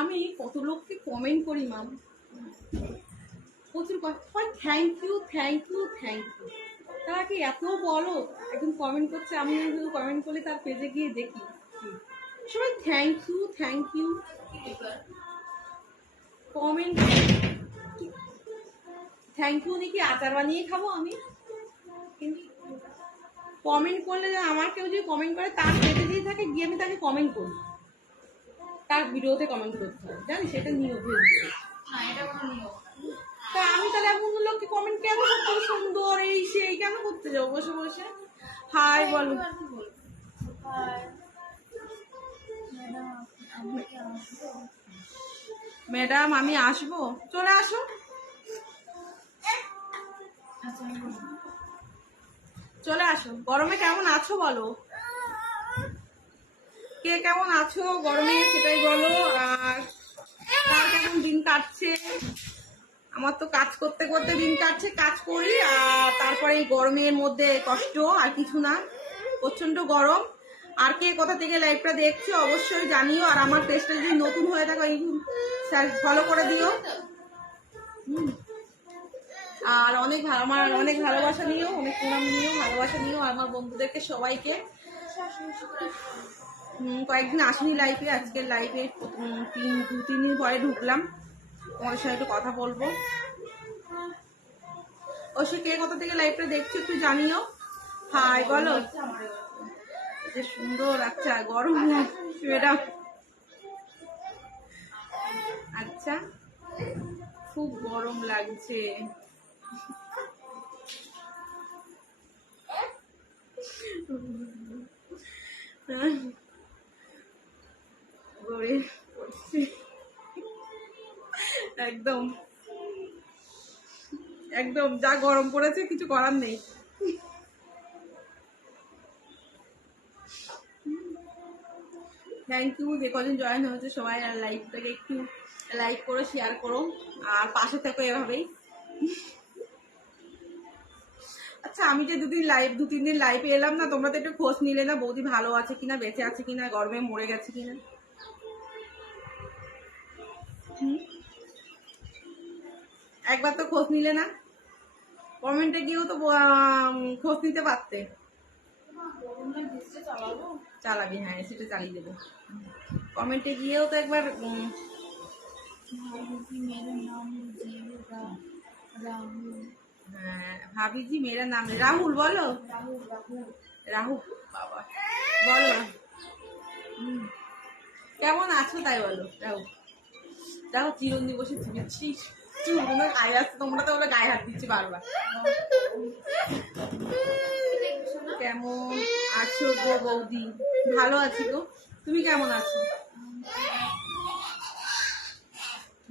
আমি কত লোককে কমেন্ট করি মাম, প্রচুর thank you thank you thank you. তারা কি এত বলো, একদম কমেন্ট করছে, আমি শুধু কমেন্ট করলে তার পেজে গিয়ে দেখি সবাই thank you comment. Thank you নাকি আচার বানিয়ে খাবো আমি? কমেন্ট করলে আমার কেউ যদি কমেন্ট করে তার পেজে দিয়ে থাকে, গিয়ে আমি তাকে কমেন্ট করি, তার ভিডিওতে কমেন্ট করতে হবে, জানি সেটা নিয়ম হয়ে তা আমি তাহলে এমন লোককে কমেন্ট কেন করতে, সুন্দর এই সেই কেন করতে যাবো বসে বসে? হাই বলো ম্যাডাম, আমি আসবো, চলে আসো। চলে আসো। গরমে কেমন আছো বলো, কে কেমন আছো গরমে সেটাই বলো। আর কার কেমন দিন কাটছে? আমার তো কাজ করতে করতে দিন কাটছে, কাজ করি আর তারপরে এই গরমের মধ্যে কষ্ট, আর কিছু না, প্রচন্ড গরম। আর কে কোথা থেকে লাইভটা দেখছো অবশ্যই জানিও, আর আমার পেজটা যদি নতুন হয়ে থাকে ফলো করে দিও। আর আমার অনেক ভালোবাসা নিও, অনেক প্রণাম নিও, ভালোবাসা নিও আমার বন্ধুদেরকে সবাইকে। কয়েকদিন আসিনি লাইফে, আজকের লাইফে 2-3 দিন পরে ঢুকলাম, তোমাদের সাথে একটু কথা বলবো। অবশ্যই কে কোথা থেকে লাইভটা দেখছো একটু জানিও। হাই বলো। যে সুন্দর, আচ্ছা গরম ম্যাডাম, আচ্ছা খুব গরম লাগছে। একদম একদম যা গরম পড়েছে, কিছু করার নেই। থ্যাংক ইউ যে কদিন জয়েন হয়েছে সবাই, আর লাইভটাকে একটু লাইক করো, শেয়ার করো, আর পাশে থাকো এভাবেই। আচ্ছা, আমি যে 2-3 দিন লাইভে এলাম না, তোমরা তো একটু খোঁজ নিলে না বৌদি ভালো আছে কিনা, বেঁচে আছে কিনা, গরমে মরে গেছে কিনা? একবার তো খোঁজ নিলে না, কমেন্টে গিয়েও তো খোঁজ নিতে পারতে। চালাবি, হ্যাঁ সেটা চালিয়ে দেবো। কমেন্টে গিয়েও তো একবার হ্যাঁ, ভাবিজি মেয়েরা নাম রাহুল বলো, রাহুল বাবা বলো কেমন আছো তাই বলো। রাহুল দেখো চিরঞ্জি বসে চিনেছি, চুলগুলো গায়ে আসছে, তোমরা তো ওরা গায়ে হাত দিচ্ছি বারবার। কেমন আছো গো বৌদি? ভালো আছি গো, তুমি কেমন আছো?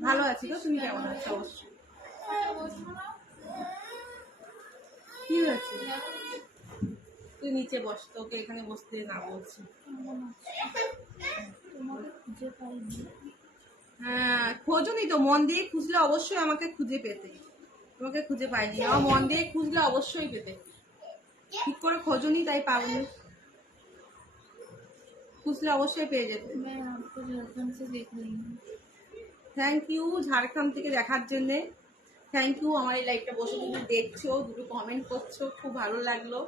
ভালো আছি গো, তুমি কেমন আছো? অবশ্যই। কি হয়েছে? তুই নিচে বস, তোকে এখানে বসতে না বলছি। হ্যাঁ খোঁজনি তো, মন দিয়ে খুঁজলে অবশ্যই আমাকে খুঁজে পেতে। তোমাকে খুঁজে পাইনি, আমার মন দিয়ে খুঁজলে অবশ্যই পেতে। ঠিক করে খোঁজনি তাই পাবনি, খুঁজলে অবশ্যই পেয়ে যেতে। থ্যাংক ইউ ঝাড়খণ্ড থেকে দেখার জন্যে, থ্যাংক ইউ। আমার এই লাইভটা বসে তুমি দেখছো, দুটো কমেন্ট করছো, খুব ভালো লাগলো।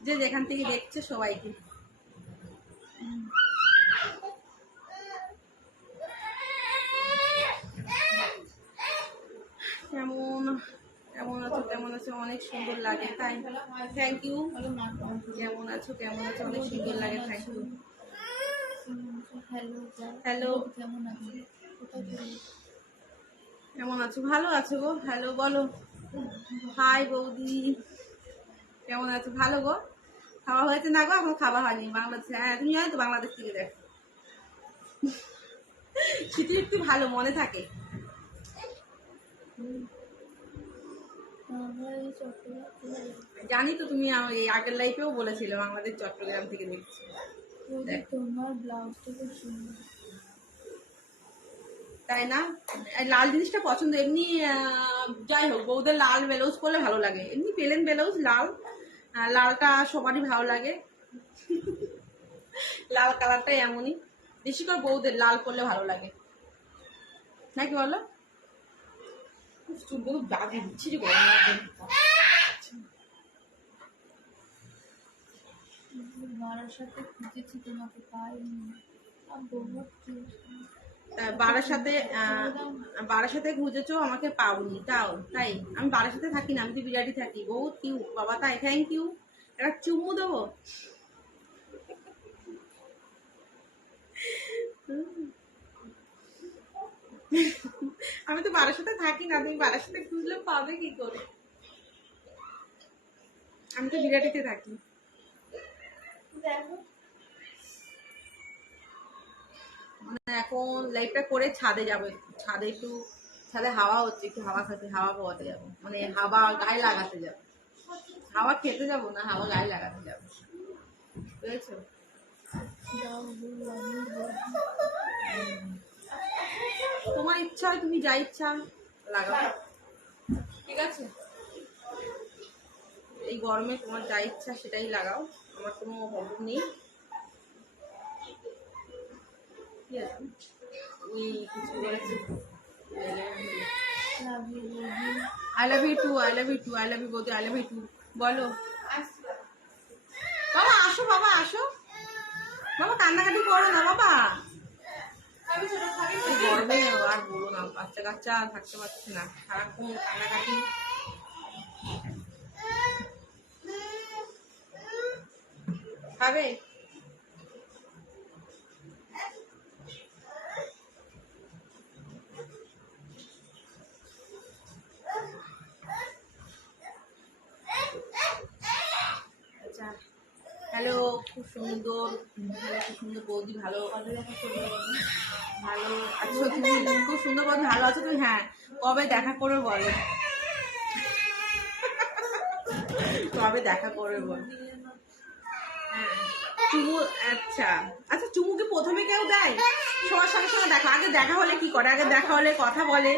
যে যেখান থেকে দেখছো সবাইকে কেমন কেমন আছো, কেমন আছো, অনেক সুন্দর লাগে, তাই থ্যাংক ইউ। কেমন আছো, কেমন আছো, অনেক সুন্দর লাগে, থ্যাংক ইউ। হ্যালো, কেমন আছো, ভালো আছো গো? হ্যালো বলো। হাই বৌদি, কেমন আছো? ভালো গো। খাওয়া হয়েছে না গো? আমার খাওয়া হয়নি বাংলাদেশে। হ্যাঁ তুমি জানো তো বাংলাদেশ থেকে দেখো, শীতে একটু ভালো মনে থাকে। জানি তো, তুমি এই আগের লাইফেও বলেছিলে বাংলাদেশ চট্টগ্রাম থেকে দেখছি। তোমার ব্লাউজটা খুব সুন্দর, তাই না? লাল জিনিসটা পছন্দ, এমনি যাই হোক বউদের লাল ব্লাউজ পরলে ভালো লাগে, এমনি প্লেন ব্লাউজ লাল, লালটা সবারই ভালো লাগে। লাল কালারটাই এমনই, বেশি করে বউদের লাল করলে ভালো লাগে নাকি বলো? চুলগুলো দাগে দিচ্ছি রে গরম। সাথে খুঁজেছি তোমাকে পাইনি, বারাসাতে খুঁজেছো আমাকে পাওনি, তাই আমি বারাসাতে থাকি না, আমি তো বিরাটি থাকি। বহুত কিউ বাবা, তাই থ্যাংক ইউ। একটা চুমু দেবো? আমি তো বারাসাতে থাকি না, তুমি বারাসাতে খুঁজলে পাবে কি করে? আমি তো বিরাটিতে থাকি। মানে এখন লাইটটা করে ছাদে যাবো, ছাদে একটু, ছাদে হাওয়া হচ্ছে, একটু হাওয়া খাতে, হাওয়া পাওয়াতে যাবো, মানে হাওয়া গায়ে লাগাতে যাবো। হাওয়া খেতে যাবো না, হাওয়া গায়ে লাগাতে যাবো, বুঝেছো? তোমার ইচ্ছা, তুমি যা ইচ্ছা লাগাও, ঠিক আছে? এই গরমে তোমার যা ইচ্ছা সেটাই লাগাও, আমার কোনো অভাব নেই। ঠিক আছে, ওই কিছু বলেছি। I love you too, I love you too, I love you বৌদি, আই লাভ ইউ টু বলো। বাবা আসো, বাবা আসো, বাবা কান্নাকাটি করো না বাবা। গরমে আর বলো না, বাচ্চা কাচ্চা থাকতে পারছে না, সারাক্ষণ কান্নাকাটি। খাবে? আচ্ছা, হ্যালো, খুব সুন্দর, খুব সুন্দর বৌদি, ভালো ভালো আছো তুমি? খুব সুন্দর বৌদি, ভালো আছো তুমি? হ্যাঁ, কবে দেখা করবে বলো, কবে দেখা করবে বলো? হ্যাঁ, চুমু, আচ্ছা আচ্ছা, চুমুকে প্রথমে কেউ দেয়? সবার সঙ্গে সঙ্গে দেখা, আগে দেখা হলে কি করে? আগে দেখা হলে কথা বলে,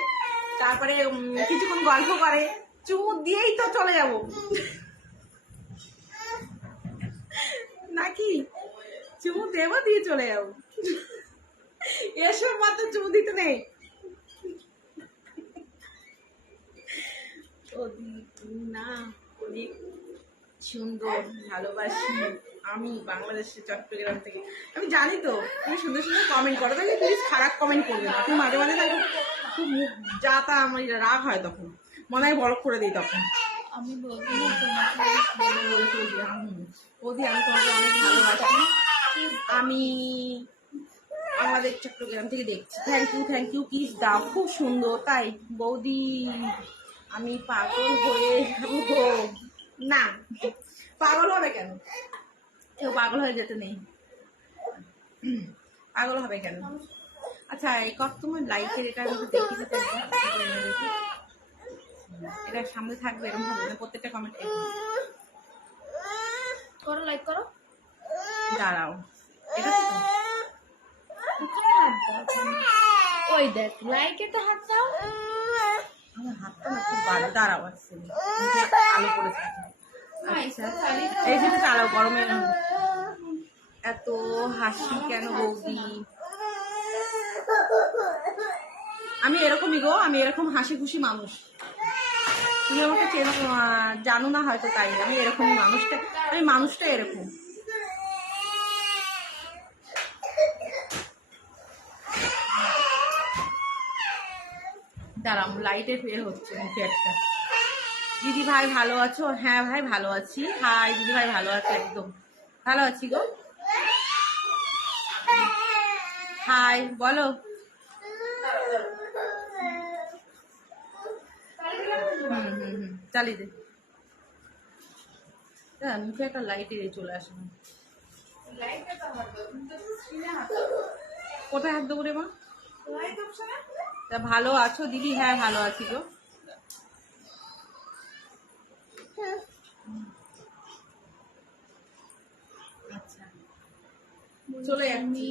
তারপরে কিছুক্ষণ গল্প করে, চুমু দিয়েই তো চলে যাবো নাকি? চুমু দেবো, দিয়ে চলে যাবো, এসব মাত্র চুমু দিতে নেই। না, অনেক সুন্দর, ভালোবাসি আমি বাংলাদেশের চট্টগ্রাম থেকে। আমি জানি তো তুমি সুন্দর সুন্দর কমেন্ট করো, তাহলে প্লিজ খারাপ কমেন্ট করবে না। তুমি মাঝে মাঝে তাই খুব মুখ যা তা আমার রাগ হয়, তখন মনে হয় বরফ করে দিই তখন। আমি বলছি বৌদি আমি তোমাকে অনেক ভালোবাসি, আমি আমাদের চট্টগ্রাম থেকে দেখছি। থ্যাংক ইউ কিস দাও, খুব সুন্দর। তাই বৌদি আমি পাগল হয়ে যাবো? না, পাগল হবে কেন? কেউ পাগল হয়ে যেতে নেই, পাগল হবে কেন? আচ্ছা, এই কত তোমার লাইফের এটা আমি দেখি, এটা সামনে থাকবে এরকম ভাবে না, প্রত্যেকটা কমেন্ট করো, লাইক করো। দাঁড়াও, এটা ওই দেখ, লাইকে তো হাত দাও। আমার হাতটা না খুব ভালো, দাঁড়াও আসছে, আলো পড়ে থাকে। আচ্ছা, এই যে চালাও, গরমে এত হাসি কেন বৌদি? আমি এরকমই গো, আমি এরকম হাসি খুশি মানুষ, তুমি আমাকে চেনো জানো না হয়তো, তাই আমি এরকমই মানুষটা, আমি মানুষটা এরকম। দাঁড়াও, লাইটে ফের হচ্ছে মুখে একটা। দিদি ভাই ভালো আছো? হ্যাঁ ভাই ভালো আছি। হাই দিদি ভাই, ভালো আছো? একদম ভালো আছি গো। হাই বলো। চালিয়ে দে, মুখে একটা লাইটে চলে আসে। কোথায় হাত দেবো রে মা? তা ভালো আছো দিদি? হ্যাঁ ভালো আছি গো। আচ্ছা, চলে যাচ্ছি।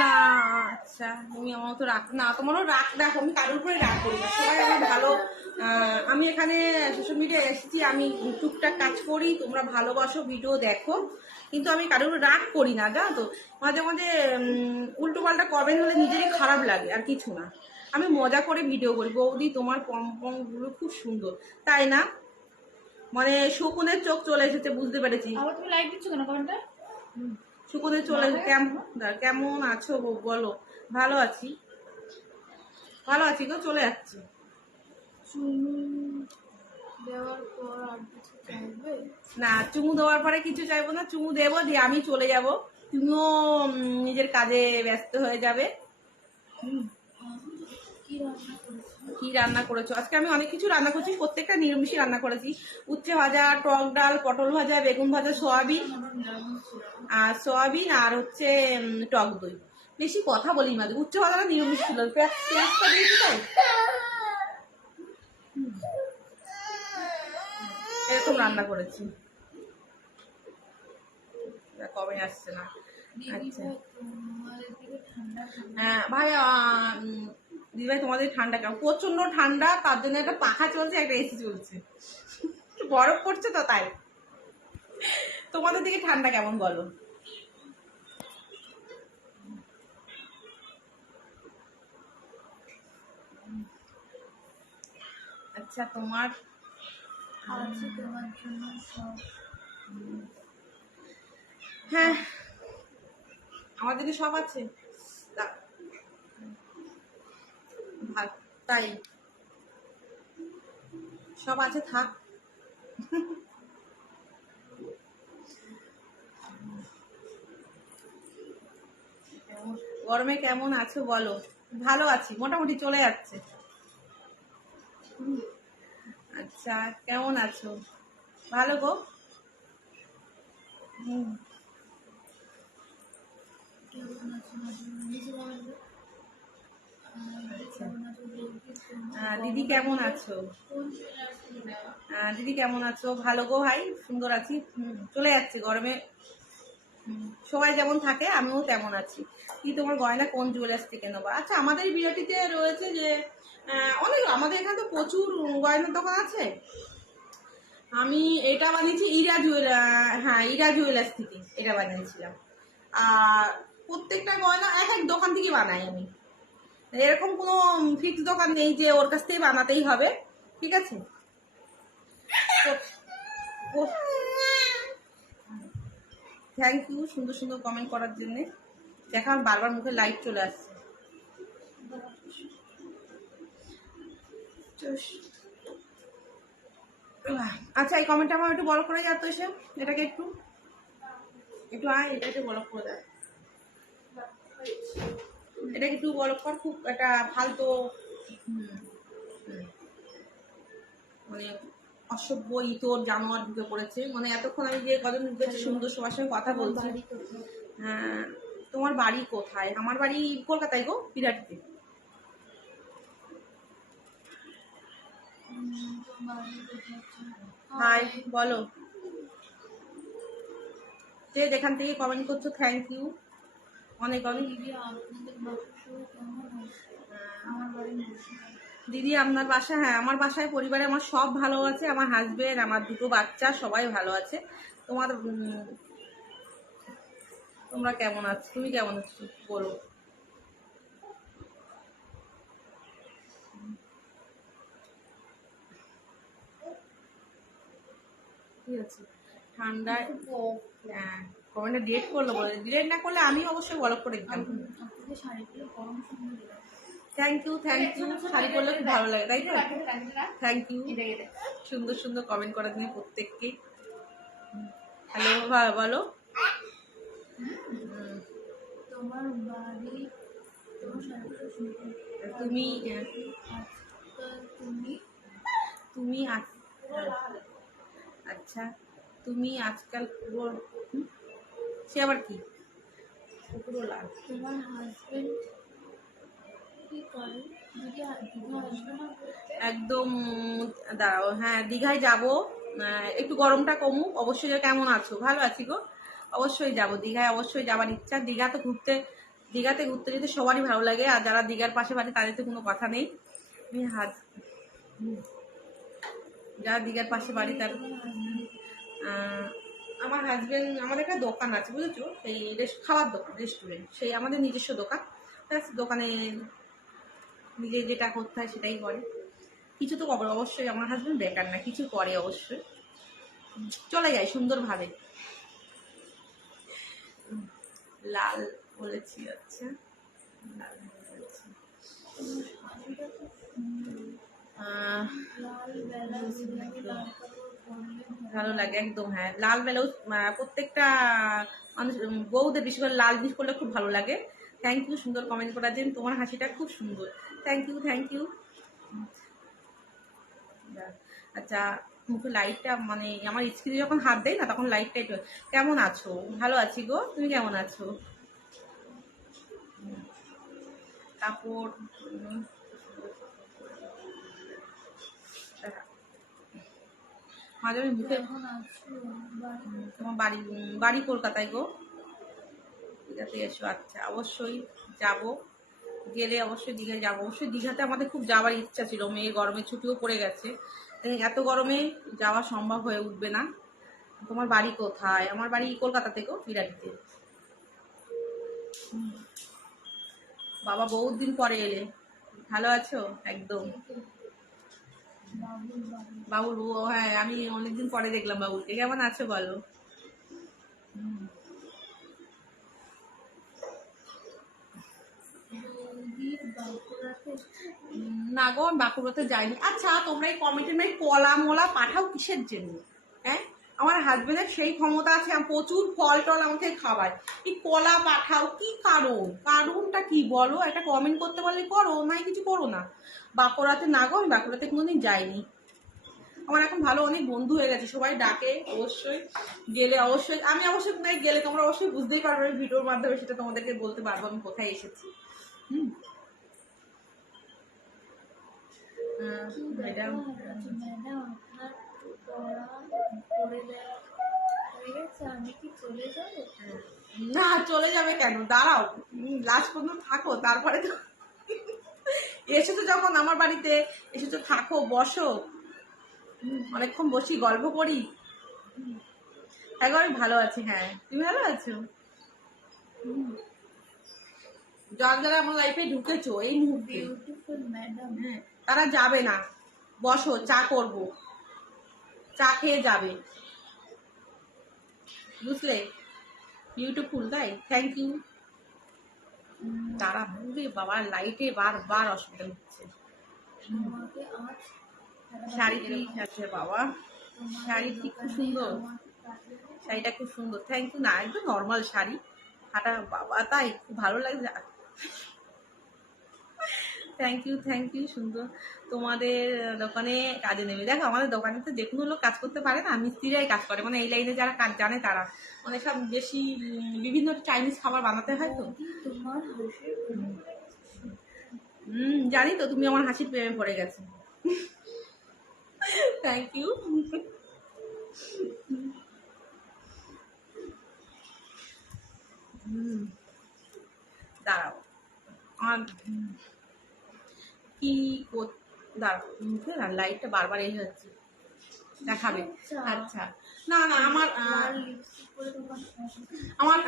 না, আচ্ছা তুমি আমার তো রাগ না, তোমারও রাগ, দেখো আমি কারোর উপরে রাগ করি না, সবাই আমার ভালো, আমি এখানে সোশ্যাল মিডিয়ায় এসেছি, আমি টুকটাক কাজ করি, তোমরা ভালোবাসো, ভিডিও দেখো, কিন্তু আমি কারোর রাগ করি না, জানো তো। মাঝে মাঝে উল্টো পাল্টা কমেন্ট হলে নিজেরই খারাপ লাগে, আর কিছু না। আমি মজা করে ভিডিও করি। বৌদি তোমার পম গুলো খুব সুন্দর, তাই না? মানে শকুনের চোখ চলে এসেছে, বুঝতে পেরেছি। আবার তুমি লাইক দিচ্ছ কেন কমেন্টে? শকুনের চলে কেমন আছো বলো? ভালো আছি, ভালো আছি গো, চলে যাচ্ছি। চুমু দেওয়ার পর আর কিছু চাইবে? না, চুমু দেওয়ার পরে কিছু চাইবো না, চুমু দেবো দিয়ে আমি চলে যাব, তুমিও নিজের কাজে ব্যস্ত হয়ে যাবে। কি রান্না করেছো? কি রান্না করেছো? আজকে আমি অনেক কিছু রান্না করছি, প্রত্যেকটা নিরামিষই রান্না করেছি। উচ্ছে ভাজা, টক ডাল, পটল ভাজা, বেগুন ভাজা, সয়াবিন আর হচ্ছে টক দই। বেশি কথা বলি না, উচ্ছে ভাজাটা নিরামিষ ছিল, পেঁয়াজটা দিয়েছি তো, এরকম রান্না করেছি। কমে আসছে না। আচ্ছা হ্যাঁ ভাই, দিদিভাই তোমাদের ঠান্ডা কেমন? প্রচন্ড ঠান্ডা, তার জন্য একটা পাখা চলছে, একটা এসি চলছে, বরফ পড়ছে তো তাই। তোমাদের দিকে ঠান্ডা কেমন বলো? আচ্ছা তোমার আছে তোমার জন্য সব। হ্যাঁ, আমার দিকে সব আছে, তাই সব আছে, থাক। গরমে কেমন আছো বলো? ভালো আছি, মোটামুটি চলে যাচ্ছে। আচ্ছা কেমন আছো? ভালো গো। কেমন আছো নিজে বলবে? দিদি কেমন আছো? দিদি কেমন আছো? ভালো গো ভাই, সুন্দর আছি। চলে যাচ্ছে গরমে, সবাই যেমন থাকে আমিও তেমন আছি। কি তোমার গয়না কোন জুয়েলার্স থেকে নেবো? আচ্ছা আমাদের বিরতিতে রয়েছে যে অনেক, আমাদের এখানে তো প্রচুর গয়নার দোকান আছে। আমি এটা বানিয়েছি ইরা জুয়েলার্স থেকে এটা বানিয়েছিলাম। আর প্রত্যেকটা গয়না এক এক দোকান থেকে বানাই আমি, এরকম কোনো ফিক্স দোকান নেই যে ওর কাছ থেকে বানাতেই হবে, ঠিক আছে? থ্যাংক ইউ সুন্দর সুন্দর কমেন্ট করার জন্য। দেখা আমার বারবার মুখে লাইট চলে আসছে। আচ্ছা এই কমেন্টটা আমার একটু বড় করে যাতো এসে, এটাকে একটু একটু এটা একটু বড় করে দেয়, এটাকে একটু বড় কর, খুব একটা ফালতু মানে অসভ্য ইতর জানোয়ার ঢুকে পড়েছে। মানে এতক্ষণ আমি যে কজন ঢুকেছে সুন্দর সবার সঙ্গে কথা বলছি। হ্যাঁ, তোমার বাড়ি কোথায়? আমার বাড়ি কলকাতায় গো, বিরাটিতে। হাই বলো, যে যেখান থেকে কমেন্ট করছো থ্যাংক ইউ অনেক অনেক। দিদি আপনার বাসা? হ্যাঁ আমার বাসায় পরিবারে আমার সব ভালো আছে, আমার হাজবেন্ড, আমার দুটো বাচ্চা, সবাই ভালো আছে। তোমার তোমরা কেমন আছো? তুমি কেমন আছো বলো? ঠিক আছে, ঠান্ডায় কমেন্টটা ডিলেট করলো বলে, ডিলেট না করলে আমি অবশ্যই ব্লক করে দিতাম। থ্যাংক ইউ শাড়ি পরলে খুব ভালো লাগে, তাই তো? থ্যাংক ইউ সুন্দর সুন্দর কমেন্ট করার জন্য প্রত্যেককে। হ্যালো বলো, তোমার বাড়ি তুমি তুমি তুমি আচ্ছা তুমি আজকাল সে আবার কি পুরো লাল। তোমার হাজবেন্ড কি করে? দিদি আসবে না? একদম দাঁড়াও, হ্যাঁ দীঘায় যাব, একটু গরমটা কমুক। অবশ্যই। কেমন আছো? ভালো আছি গো, অবশ্যই যাব দীঘায়, অবশ্যই যাবার ইচ্ছা। দীঘাতে ঘুরতে যেতে সবারই ভালো লাগে, আর যারা দীঘার পাশে বাড়ি তাদের তো কোনো কথা নেই। যারা দীঘার পাশে বাড়ি তার আমার হাজবেন্ড, আমাদের একটা দোকান আছে বুঝেছো, সেই খাওয়ার দোকান, রেস্টুরেন্ট, সেই আমাদের নিজস্ব দোকান। দোকানে নিজে যেটা করতে হয় সেটাই করে। কিছু তো খবর অবশ্যই, আমার হাজবেন্ড বেকার না, কিছু করে অবশ্যই, চলে যায় সুন্দরভাবে। লাল বলেছি, আচ্ছা লাল বলেছি। ভালো লাগে একদম, হ্যাঁ লাল ব্লাউজ প্রত্যেকটা মানুষ বউদের বিশেষ করে লাল জিনিস করলে খুব ভালো লাগে। থ্যাংক ইউ সুন্দর কমেন্ট করার জন্য, তোমার হাসিটা খুব সুন্দর, থ্যাংক ইউ থ্যাংক ইউ। আচ্ছা মুখে লাইটটা মানে আমার স্ক্রিনে যখন হাত দেয় না তখন লাইটটা একটু। কেমন আছো? ভালো আছি গো, তুমি কেমন আছো? কাপড় মাঝে আমি মুখে। তোমার বাড়ি বাড়ি কলকাতায় গো? দীঘাতে এসো, আচ্ছা অবশ্যই যাব, গেলে অবশ্যই দীঘায় যাবো। অবশ্যই দীঘাতে আমাদের খুব যাওয়ার ইচ্ছা ছিল, মেয়ের গরমে ছুটিও পড়ে গেছে, এত গরমে যাওয়া সম্ভব হয়ে উঠবে না। তোমার বাড়ি কোথায়? আমার বাড়ি কলকাতা থেকেও বিরাটিতে। বাবা বহুত দিন পরে এলে, ভালো আছো? একদম বাবুল, ও হ্যাঁ আমি অনেকদিন পরে দেখলাম বাবুলকে, কেমন আছো বলো? না গো বাঁকুড়াতে যাইনি। আচ্ছা তোমরা এই কমেন্টে মানে কলা মোলা পাঠাও কিসের জন্য? হ্যাঁ আমার হাজবেন্ডের সেই ক্ষমতা আছে, প্রচুর ফল টল আমাকে খাওয়ায়, এই কলা পাঠাও কি কারণ? কারণটা কি বলো? একটা কমেন্ট করতে পারলে করো, নাই কিছু করো না। বাঁকুড়াতে না গো, আমি বাঁকুড়াতে কোনোদিন যাইনি। আমার এখন ভালো অনেক বন্ধু হয়ে গেছে, সবাই ডাকে অবশ্যই, গেলে অবশ্যই আমি অবশ্যই গেলে তোমরা অবশ্যই বুঝতেই পারবে ভিডিওর মাধ্যমে, সেটা তোমাদেরকে বলতে পারবো আমি কোথায় এসেছি। ম্যাডাম না চলে যাবে কেন, দাঁড়াও লাস্ট পর্যন্ত থাকো, তারপরে তো এসেছো যখন আমার বাড়িতে, এসেছো থাকো বসো, অনেকক্ষণ বসি গল্প করি। একবার ভালো আছি, হ্যাঁ তুমি ভালো আছো? যারা যারা আমার লাইফে ঢুকেছো এই মুহূর্তে, হ্যাঁ তারা যাবে না, বসো চা করবো, চা খেয়ে যাবে, বুঝলে? বিউটিফুল তাই, থ্যাংক ইউ। তারা বুঝবে বাবার লাইটে বারবার অসুবিধা হচ্ছে। শাড়িটি আছে বাবা, শাড়িটি খুব সুন্দর, শাড়িটা খুব সুন্দর, থ্যাংক ইউ। না একদম নর্মাল শাড়ি, হাটা বাবা তাই খুব ভালো লাগছে, থ্যাংক ইউ সুন্দর। তোমাদের দোকানে কাজে নেবে, দেখো আমাদের দোকানে তো যে কোনো লোক কাজ করতে পারে না, মিস্ত্রিরাই কাজ করে, মানে এই লাইনে যারা কাজ জানে তারা, মানে সব বেশি বিভিন্ন চাইনিজ খাবার বানাতে হয় তো। জানি তো তুমি আমার হাসির প্রেমে পড়ে গেছো, থ্যাংক ইউ। দাঁড়াও আর কি দাঁড়াও, মুখে না লাইটটা বারবার এই হচ্ছে, দেখাবে। আচ্ছা না না আমার আমার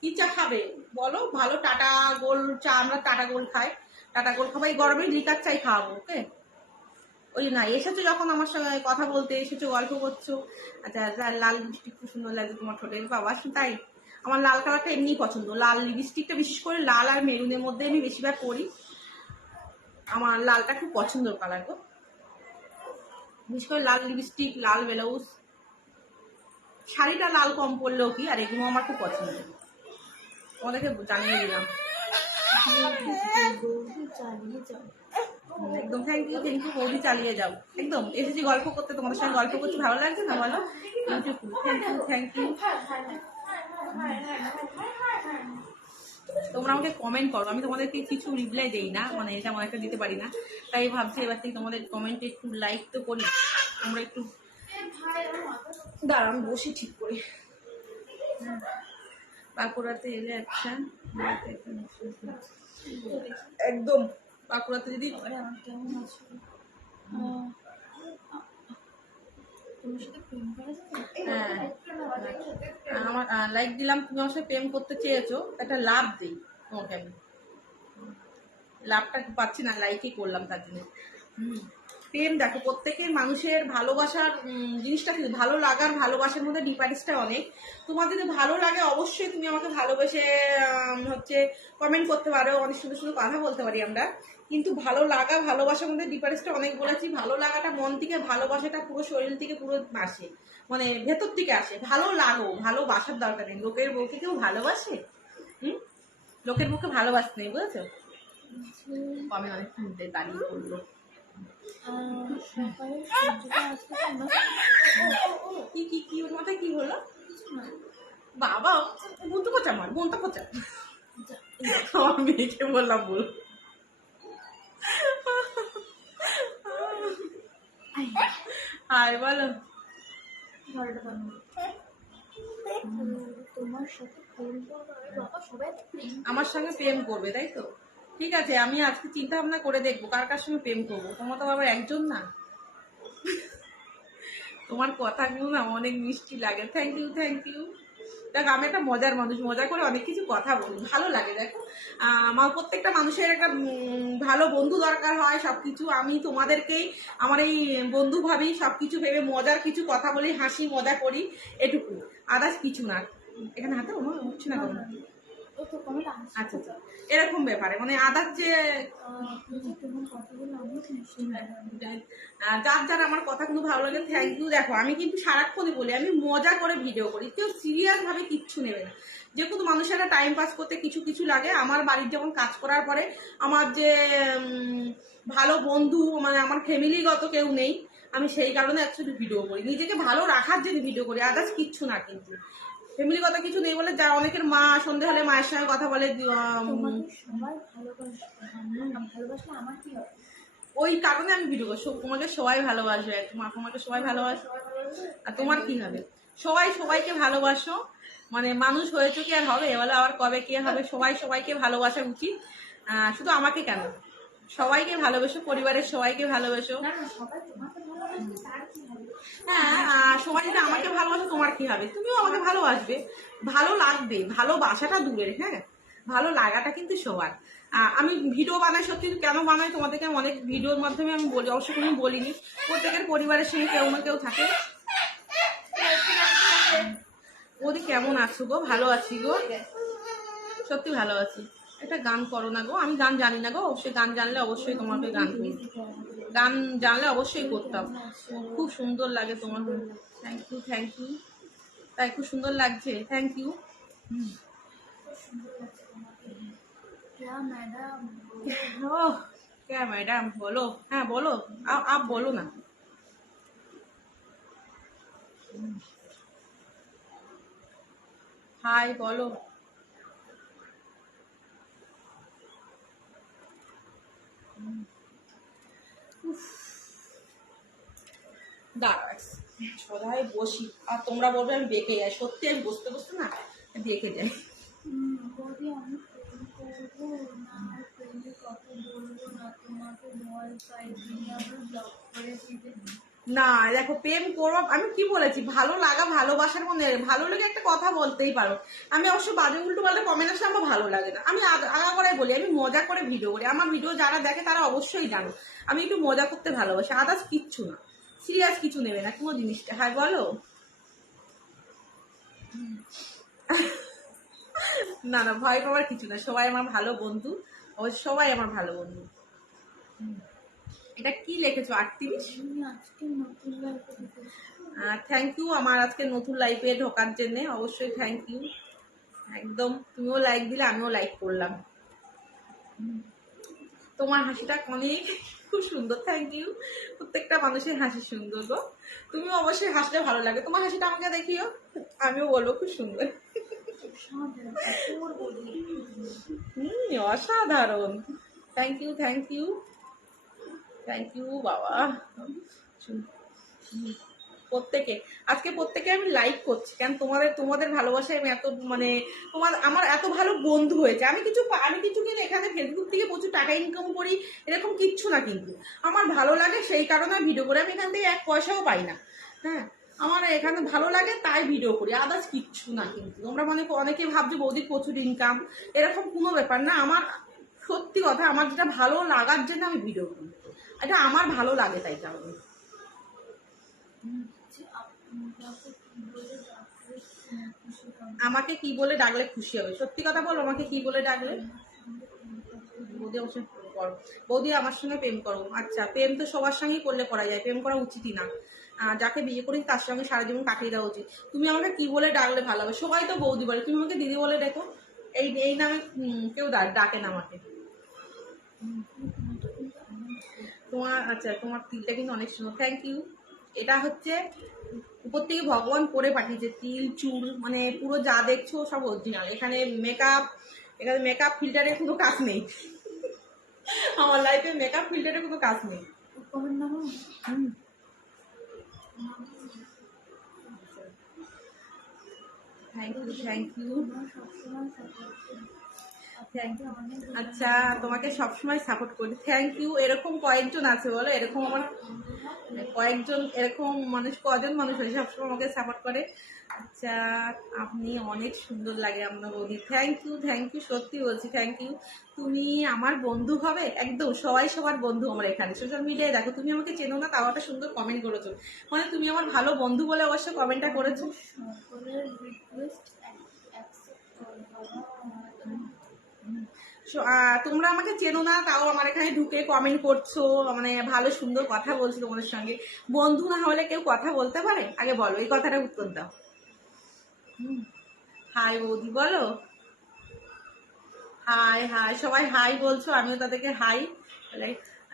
কি চা খাবে বলো, ভালো টাটা গোল্ড চা, আমরা টাটা গোল্ড খাই, টাটা গোল্ড খাবো, এই গরমে লিকার চাই খাওয়াবো, ওকে? ওই না এসেছো যখন আমার সঙ্গে কথা বলতে, এসেছো গল্প করছো, আচ্ছা লাল লিপস্টিক খুব সুন্দর লাগে তোমার ঠোঁটে বাবা, তাই আমার লাল কালারটা এমনি পছন্দ, লাল লিপস্টিকটা বিশেষ করে লাল আর মেরুনের মধ্যে আমি বেশিরভাগ পরি, আমার লালটা খুব পছন্দের কালার গো, বিশেষ করে লাল লিপস্টিক, লাল ব্লাউজ, শাড়িটা লাল কম পরলেও কি, আর এগুলো আমার খুব পছন্দ, তোমাদেরকে জানিয়ে দিলাম। একদম থ্যাংক ইউ বৌদি, চালিয়ে যাও, একদম এসেছি গল্প করতে, তোমাদের সঙ্গে গল্প করছি, ভালো লাগছে না বলো? Thank you. তোমরা আমাকে কমেন্ট করো, আমি তোমাদেরকে কিছু রিপ্লাই দেই না, মানে এটা আমার একটা দিতে পারি না, তাই ভাবছি এবার থেকে তোমাদের কমেন্টে একটু লাইক তো করি, তোমরা একটু দাঁড়াও আমি বসি ঠিক করে। বাঁকুড়াতে এলে আচ্ছা একদম, বাঁকুড়াতে যদি হ্যাঁ আমার লাইক দিলাম, তুমি আমার সাথে প্রেম করতে চেয়েছো, একটা লাভ দিই তোমাকে আমি। লাভটা পাচ্ছি না, লাইকই করলাম তার জন্য। প্রেম দেখো, প্রত্যেকের মানুষের ভালোবাসার জিনিসটা কিন্তু ভালো লাগার ভালোবাসার মধ্যে ডিফারেন্সটা অনেক। তোমার যদি ভালো লাগে অবশ্যই তুমি আমাকে ভালোবেসে হচ্ছে কমেন্ট করতে পারো, অনেক সুন্দর সুন্দর কথা বলতে পারি আমরা। কিন্তু ভালো লাগা ভালোবাসার মধ্যে ডিফারেন্সটা অনেক বলেছি। ভালো লাগাটা মন থেকে, ভালোবাসাটা পুরো শরীর থেকে পুরো আসে, মানে ভেতর থেকে আসে। ভালো লাগো, ভালোবাসার দরকার নেই। লোকের বউকে কেউ ভালোবাসে? লোকের বউকে ভালোবাসতে নেই, বুঝেছো? আমি অনেক দাঁড়িয়ে পড়লো। কি কি কি ওর মাথায় কি হলো? বাবা বোন তো পচা, আমার বোন তো পচা। আমার মেয়েকে বললাম বল। হাই বলো। আমার সঙ্গে প্রেম করবে তাই তো? ঠিক আছে, আমি আজকে চিন্তা ভাবনা করে দেখবো কার কার সঙ্গে প্রেম করবো। তোমার তো আবার একজন না। তোমার কথাগুলো না অনেক মিষ্টি লাগে। Thank you, thank you. দেখ আমি একটা মজার মানুষ, মজা করে অনেক কিছু কথা বলি, ভালো লাগে। দেখো আমার প্রত্যেকটা মানুষের একটা ভালো বন্ধু দরকার হয়, সবকিছু আমি তোমাদেরকেই আমার এই বন্ধু ভাবি, সবকিছু ভেবে মজার কিছু কথা বলি, হাসি মজা করি, এটুকু, আদার্স কিছু না। এখানে হাতে হচ্ছে না কেন? আচ্ছা আচ্ছা, এরকম ব্যাপারে মানে আদার যে যার যার আমার কথাগুলো ভালো লাগে থ্যাংক ইউ। দেখো আমি কিন্তু সারাক্ষণই বলি আমি মজা করে ভিডিও করি, কেউ সিরিয়াস ভাবে কিচ্ছু নেবে না। যে কোনো মানুষেরা টাইম পাস করতে কিছু কিছু লাগে। আমার বাড়ির যেমন কাজ করার পরে আমার যে ভালো বন্ধু, মানে আমার ফ্যামিলিগত কেউ নেই, আমি সেই কারণে অ্যাকচুয়ালি ভিডিও করি, নিজেকে ভালো রাখার জন্য ভিডিও করি, আদার্স কিচ্ছু না। কিন্তু ফ্যামিলিগত কিছু নেই বলে যা অনেকের মা সন্ধে হলে মায়ের সঙ্গে কথা বলে, ওই কারণে আমি ভিডিও করি। তোমাকে সবাই ভালোবাসবে, তোমাকে সবাই ভালোবাসো, আর তোমার কি হবে? সবাই সবাইকে ভালোবাসো, মানে মানুষ হয়েছে কি আর হবে, বলে আবার কবে কি হবে। সবাই সবাইকে ভালোবাসা উচিত, শুধু আমাকে কেন, সবাইকে ভালোবাসো, পরিবারের সবাইকে ভালোবাসো। হ্যাঁ সবাই যদি আমাকে ভালোবাসো তোমার কি হবে, তুমিও আমাকে ভালোবাসবে, ভালো লাগবে। ভালোবাসাটা দূরের, হ্যাঁ ভালো লাগাটা কিন্তু সবার। আমি ভিডিও বানাই, সত্যি কেন বানাই তোমাদেরকে অনেক ভিডিওর মাধ্যমে আমি বলি, অবশ্য কোনো বলিনি। প্রত্যেকের পরিবারের সঙ্গে কেউ না কেউ থাকে। ওদের কেমন আছো গো? ভালো আছি গো, সত্যি ভালো আছি। একটা গান করো না গো, আমি গান জানি না গো, অবশ্যই গান জানলে অবশ্যই তোমাকে গান করি, গান জানলে অবশ্যই করতাম। খুব সুন্দর লাগে তোমার। Thank you, thank you. তাই খুব সুন্দর লাগছে, থ্যাংক ইউ। क्या मैडम बोलो, हाँ बोलो, आप बोलो ना। हाय बोलो। দাঁড়াও সদাই বসি আর তোমরা বলবে আমি বেঁকে যাই, সত্যি আমি বসতে বসতে না বেঁকে যাই। না দেখো প্রেম করবো, আমি কি বলেছি, ভালো লাগা ভালোবাসার মধ্যে ভালো লেগে একটা কথা বলতেই পারো। আমি অবশ্য বাজে উল্টো পাল্টা কমেন্ট আসলে আমার ভালো লাগে না। আমি আগাগোড়াই বলি আমি মজা করে ভিডিও করি, আমার ভিডিও যারা দেখে তারা অবশ্যই জানো আমি একটু মজা করতে ভালোবাসি, আদার্স কিচ্ছু না, সিরিয়াস কিছু নেবে না কোনো জিনিসটা। হ্যাঁ বলো। না না ভয় পাওয়ার কিছু না, সবাই আমার ভালো বন্ধু, সবাই আমার ভালো বন্ধু। এটা কি লিখেছো 38? থ্যাংক ইউ আমার আজকে নতুন লাইফে ঢোকার জন্য, অবশ্যই থ্যাংক ইউ। একদম তুমিও লাইক দিলে আমিও লাইক করলাম। তোমার হাসিটা অনেক খুব সুন্দর, থ্যাংক ইউ। প্রত্যেকটা মানুষের হাসি সুন্দর গো, তুমিও অবশ্যই হাসলে ভালো লাগে। তোমার হাসিটা আমাকে দেখিও, আমিও বলবো খুব সুন্দর। অসাধারণ, thank you, thank you, thank you বাবা। প্রত্যেকে আজকে প্রত্যেকে আমি লাইক করছি, কারণ তোমাদের ভালোবাসায় আমি এত মানে আমার এত ভালো বন্ধু হয়েছে। আমি কিছু কিন্তু এখানে ফেসবুক থেকে প্রচুর টাকা ইনকাম করি এরকম কিচ্ছু না, কিন্তু আমার ভালো লাগে সেই কারণে ভিডিও করে। আমি এখান থেকে 1 পয়সাও পাই না, হ্যাঁ আমার এখানে ভালো লাগে তাই ভিডিও করি, আদার্স কিচ্ছু না। কিন্তু তোমরা অনেকে ভাবছো বৌদির প্রচুর ইনকাম, এরকম কোনো ব্যাপার না। আমার সত্যি কথা, আমার যেটা ভালো লাগার জন্য আমি ভিডিও করি, এটা আমার ভালো লাগে তাই কারণে। আমাকে কি বলে ডাকলে খুশি হবে? সত্যি কথা বলো, আমাকে কি বলে ডাকলে? বৌদি আমার সঙ্গে প্রেম করো, বৌদি আমার সঙ্গে প্রেম করো। আচ্ছা, প্রেম তো সবার সঙ্গেই করলে করা যায়, প্রেম করা উচিতই না। যাকে বিয়ে করি তার সঙ্গে সারা জীবন কাটিয়ে দেওয়া উচিত। তুমি আমাকে কি বলে ডাকলে ভালো হবে? সবাই তো বৌদি বলে, তুমি আমাকে দিদি বলে দেখো। এই এই নামে কেউ ডাকে না আমাকে। তোমার আচ্ছা, তোমার তিলটা কিন্তু অনেক সুন্দর, থ্যাংক ইউ। এটা হচ্ছে উপর থেকে ভগবান করে পাঠিয়েছে, তিল চুল মানে পুরো যা দেখছো সব অরিজিনাল। এখানে মেকআপ ফিল্টারের কোনো কাজ নেই। আমার লাইফে মেকআপ ফিল্টারের কোনো কাজ নেই। Thank you, thank you, thank you. আচ্ছা, তোমাকে সবসময় সাপোর্ট করি, থ্যাংক ইউ। এরকম কয়েকজন আছে বলো, এরকম আমার কয়েকজন, এরকম কজন মানুষ আছে সবসময় আমাকে সাপোর্ট করে। আচ্ছা, আপনি অনেক সুন্দর লাগে আপনার বৌদি, থ্যাংক ইউ, থ্যাংক ইউ, সত্যি বলছি থ্যাংক ইউ। তুমি আমার বন্ধু হবে একদম, সবাই সবার বন্ধু আমার এখানে। সোশ্যাল মিডিয়ায় দেখো, তুমি আমাকে চেনো না তাও একটা সুন্দর কমেন্ট করেছো, মানে তুমি আমার ভালো বন্ধু বলে অবশ্য কমেন্টটা করেছো। তোমরা আমাকে চেনো না তাও আমার এখানে ঢুকে কমেন্ট করছো, মানে ভালো সুন্দর কথা বলছো। তোমাদের সঙ্গে বন্ধু না হলে কেউ কথা বলতে পারে? আগে বলো, এই কথাটা উত্তর দাও। হাই বৌদি বলো, হাই হাই, সবাই হাই বলছো, আমিও তাদেরকে হাই।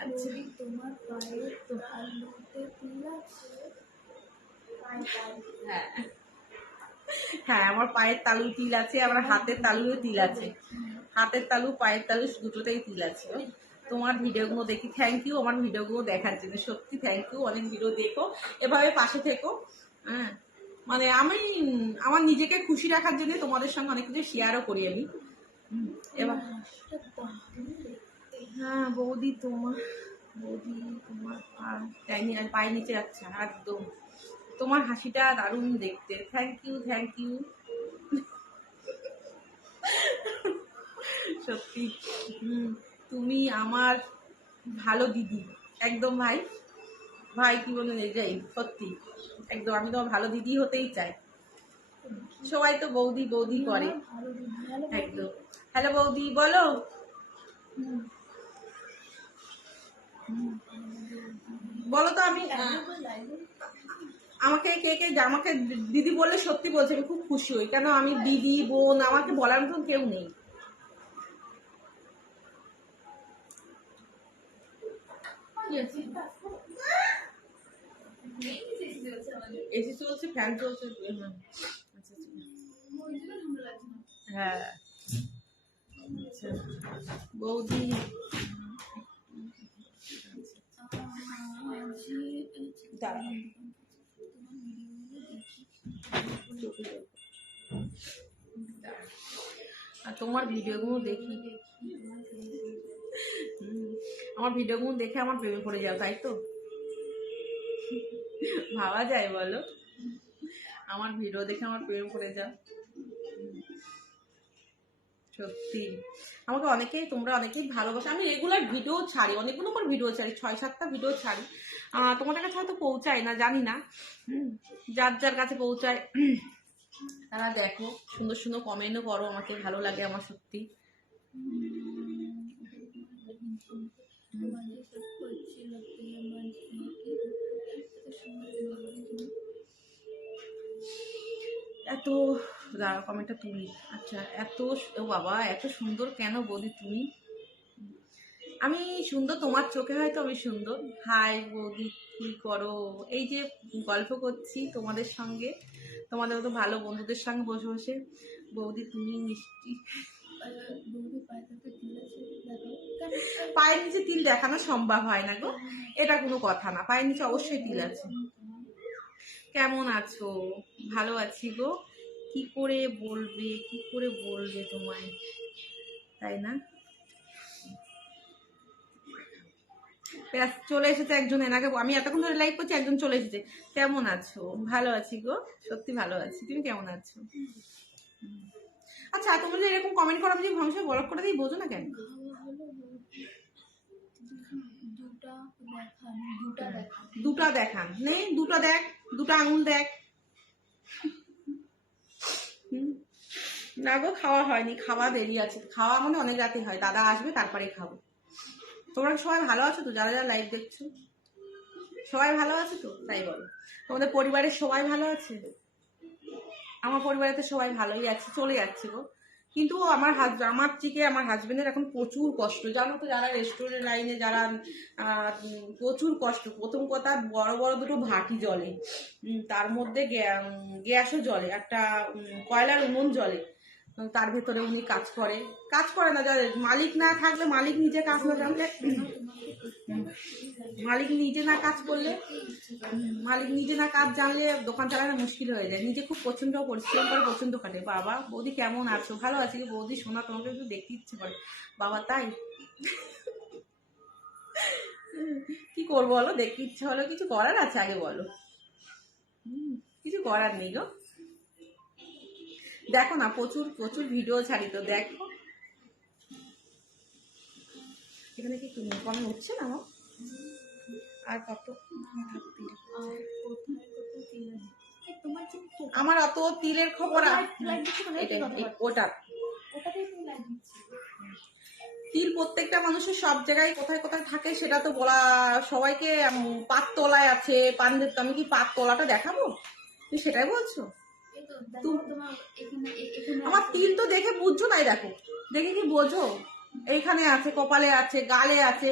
আচ্ছা, তোমার পায়ের তালুতে তিল আছে? হ্যাঁ হ্যাঁ, আমার পায়ের তালু তিল আছে, আমার হাতের তালুও তিল আছে। হাতের তালু পায়ের তালু দুটোতেই তিল আছে। তোমার ভিডিওগুলো দেখি, থ্যাংক ইউ আমার ভিডিওগুলো দেখার জন্য, সত্যি থ্যাংক ইউ। অনেক ভিডিও দেখো, এভাবে পাশে থেকো। হ্যাঁ, মানে আমি আমার নিজেকে খুশি রাখার জন্য তোমাদের সঙ্গে অনেক কিছু শেয়ারও করি আমি। এবার হ্যাঁ বৌদি, তোমার পায়ের নিচে যাচ্ছে একদম। তোমার হাসিটা দারুণ দেখতে, থ্যাংক ইউ, থ্যাংক ইউ। সত্যি তুমি আমার ভালো দিদি একদম। ভাই ভাই কি বলে যাই, সত্যি একদম আমি তোমার ভালো দিদি হতেই চাই। সবাই তো বৌদি বৌদি করে একদম। হ্যালো বৌদি বলো। বলো তো, আমি আমাকে কে কে আমাকে দিদি বললে সত্যি বলছে আমি খুব খুশি হই, কেন আমি দিদি বোন আমাকে বলার মতন কেউ নেই। এসি চলছে, ফ্যান চলছে। হ্যাঁ আচ্ছা বৌদি, আর তোমার ভিডিওগুলো দেখি, আমার ভিডিওগুলো দেখে আমার প্রেমে পড়ে যাও, তাই তো? ভাবা যায় বলো, আমার ভিডিও দেখে আমার প্রেমে পড়ে যাও? সত্যি আমাকে তোমরা অনেকেই ভালোবাসো। আমি রেগুলার ভিডিও ছাড়ি, অনেকগুলো করে ভিডিও ছাড়ি, 6-7টা ভিডিও ছাড়ি। তোমাদের কাছে হয়তো পৌঁছায় না, জানি না। যার যার কাছে পৌঁছায় তারা দেখো, সুন্দর সুন্দর কমেন্টও করো, আমাকে ভালো লাগে আমার সত্যি। এত দাঁড়া, কমেন্টটা তুলি। আচ্ছা, ও বাবা, এত সুন্দর কেন বৌদি তুমি? আমি সুন্দর তোমার চোখে, হয়তো আমি সুন্দর। হাই বৌদি, কি করো? এই যে গল্প করছি তোমাদের সঙ্গে, তোমাদের মতো ভালো বন্ধুদের সঙ্গে বসে বসে। বৌদি তুমি মিষ্টি। পায়ের নিচে তিল দেখানো সম্ভব হয় না গো, এটা কোনো কথা না, পায়ের নিচে অবশ্যই তিল আছে। কেমন আছো? ভালো আছি গো। কি করে বলবে তোমায়, তাই না? ব্যাস চলে এসেছে একজন, এনাকে আমি এতক্ষণ ধরে লাইক করছি, একজন চলে এসেছে। কেমন আছো? ভালো আছি গো, সত্যি ভালো আছি। তুমি কেমন আছো? আচ্ছা তোমরা যে এরকম কমেন্ট করো, আমি যে ভাবছি ব্লক করে দিই, বোঝো না কেন? দুটা দেখান নেই, দুটো দেখ, দুটো আঙুল দেখ। না গো খাওয়া হয়নি, খাওয়া দেরি আছে, খাওয়া মানে অনেক রাতে হয়, দাদা আসবে তারপরে খাবো। তোমরা সবাই ভালো আছো তো? যারা যারা লাইভ দেখছো সবাই ভালো আছে তো? তাই বলো, তোমাদের পরিবারের সবাই ভালো আছে? আমার পরিবারে তো সবাই ভালোই আছে, চলে যাচ্ছে গো। কিন্তু আমার আমার হাজবেন্ডের এখন প্রচুর কষ্ট, জানো তো, যারা রেস্টুরেন্ট লাইনে যারা প্রচুর কষ্ট। প্রথম কথা, বড় বড় দুটো ভাটি জ্বলে, তার মধ্যে গ্যাসও জ্বলে, একটা কয়লার উনুন জ্বলে, তার ভেতরে উনি কাজ করে না। যাদের মালিক না থাকলে, মালিক নিজে কাজ না জানলে, মালিক নিজে না কাজ করলে, মালিক নিজে না কাজ জানলে দোকান চালানো মুশকিল হয়ে যায়। নিজে খুব পছন্দ পরিশ্রম করে, পছন্দ কাটে। বাবা বৌদি কেমন আছো? ভালো আছি বৌদি সোনা, তোমাকে একটু দেখতে ইচ্ছে করে বাবা। তাই কি করবো বলো, দেখতে ইচ্ছে হলো, কিছু করার আছে আগে বলো? কিছু করার নেই গো। দেখো না, প্রচুর প্রচুর ভিডিও ছাড়ি তো, দেখো। এখানে কি কমে উঠছে না আমার? আর কত আমার অত তিলের খবর, ওটা তিল প্রত্যেকটা মানুষের সব জায়গায় কোথায় কোথায় থাকে সেটা তো বলা, সবাইকে পাত তলায় আছে, পান্ডের, আমি কি পাত তলাটা দেখাবো? তুমি সেটাই বলছো? আমার তিল তো দেখে বুঝছো, তাই দেখো, দেখে কি বোঝো? এইখানে আছে, কপালে আছে, গালে আছে,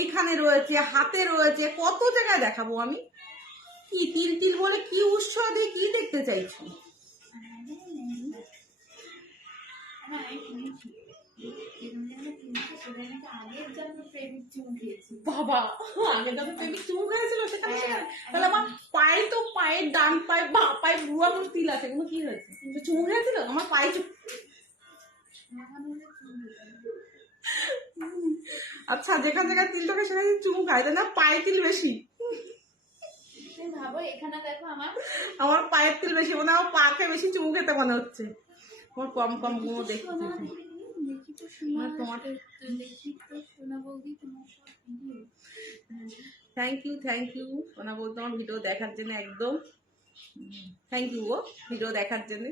এইখানে রয়েছে, হাতে রয়েছে, কত জায়গায় দেখাবো আমি? কি তিল তিল বলে কি উৎস দিয়ে কি দেখতে চাইছো? বাবা আগে যখন প্রেমিক চুমু খেয়েছিল সেখানে, তাহলে আমার পায়ে তো, পায়ের ডান পায়ে বা পায়ে বুড়া বুড়ো তিল আছে, কিন্তু কি হয়েছে? চুমু খেয়েছিল আমার পায়ে। আচ্ছা যেখানে যেখানে তিল থাকে সেখানে চুমু খাই, তাই না? পায়ে তিল বেশি, আমার পায়ের তিল বেশি, মানে আমার পাকে বেশি চুমু খেতে মনে হচ্ছে। আমার কম কম গুঁড়ো দেখতে। থ্যাংক ইউ সোনা বলতে, আমার ভিডিও দেখার জন্য একদম থ্যাংক ইউ গো, ভিডিও দেখার জন্য।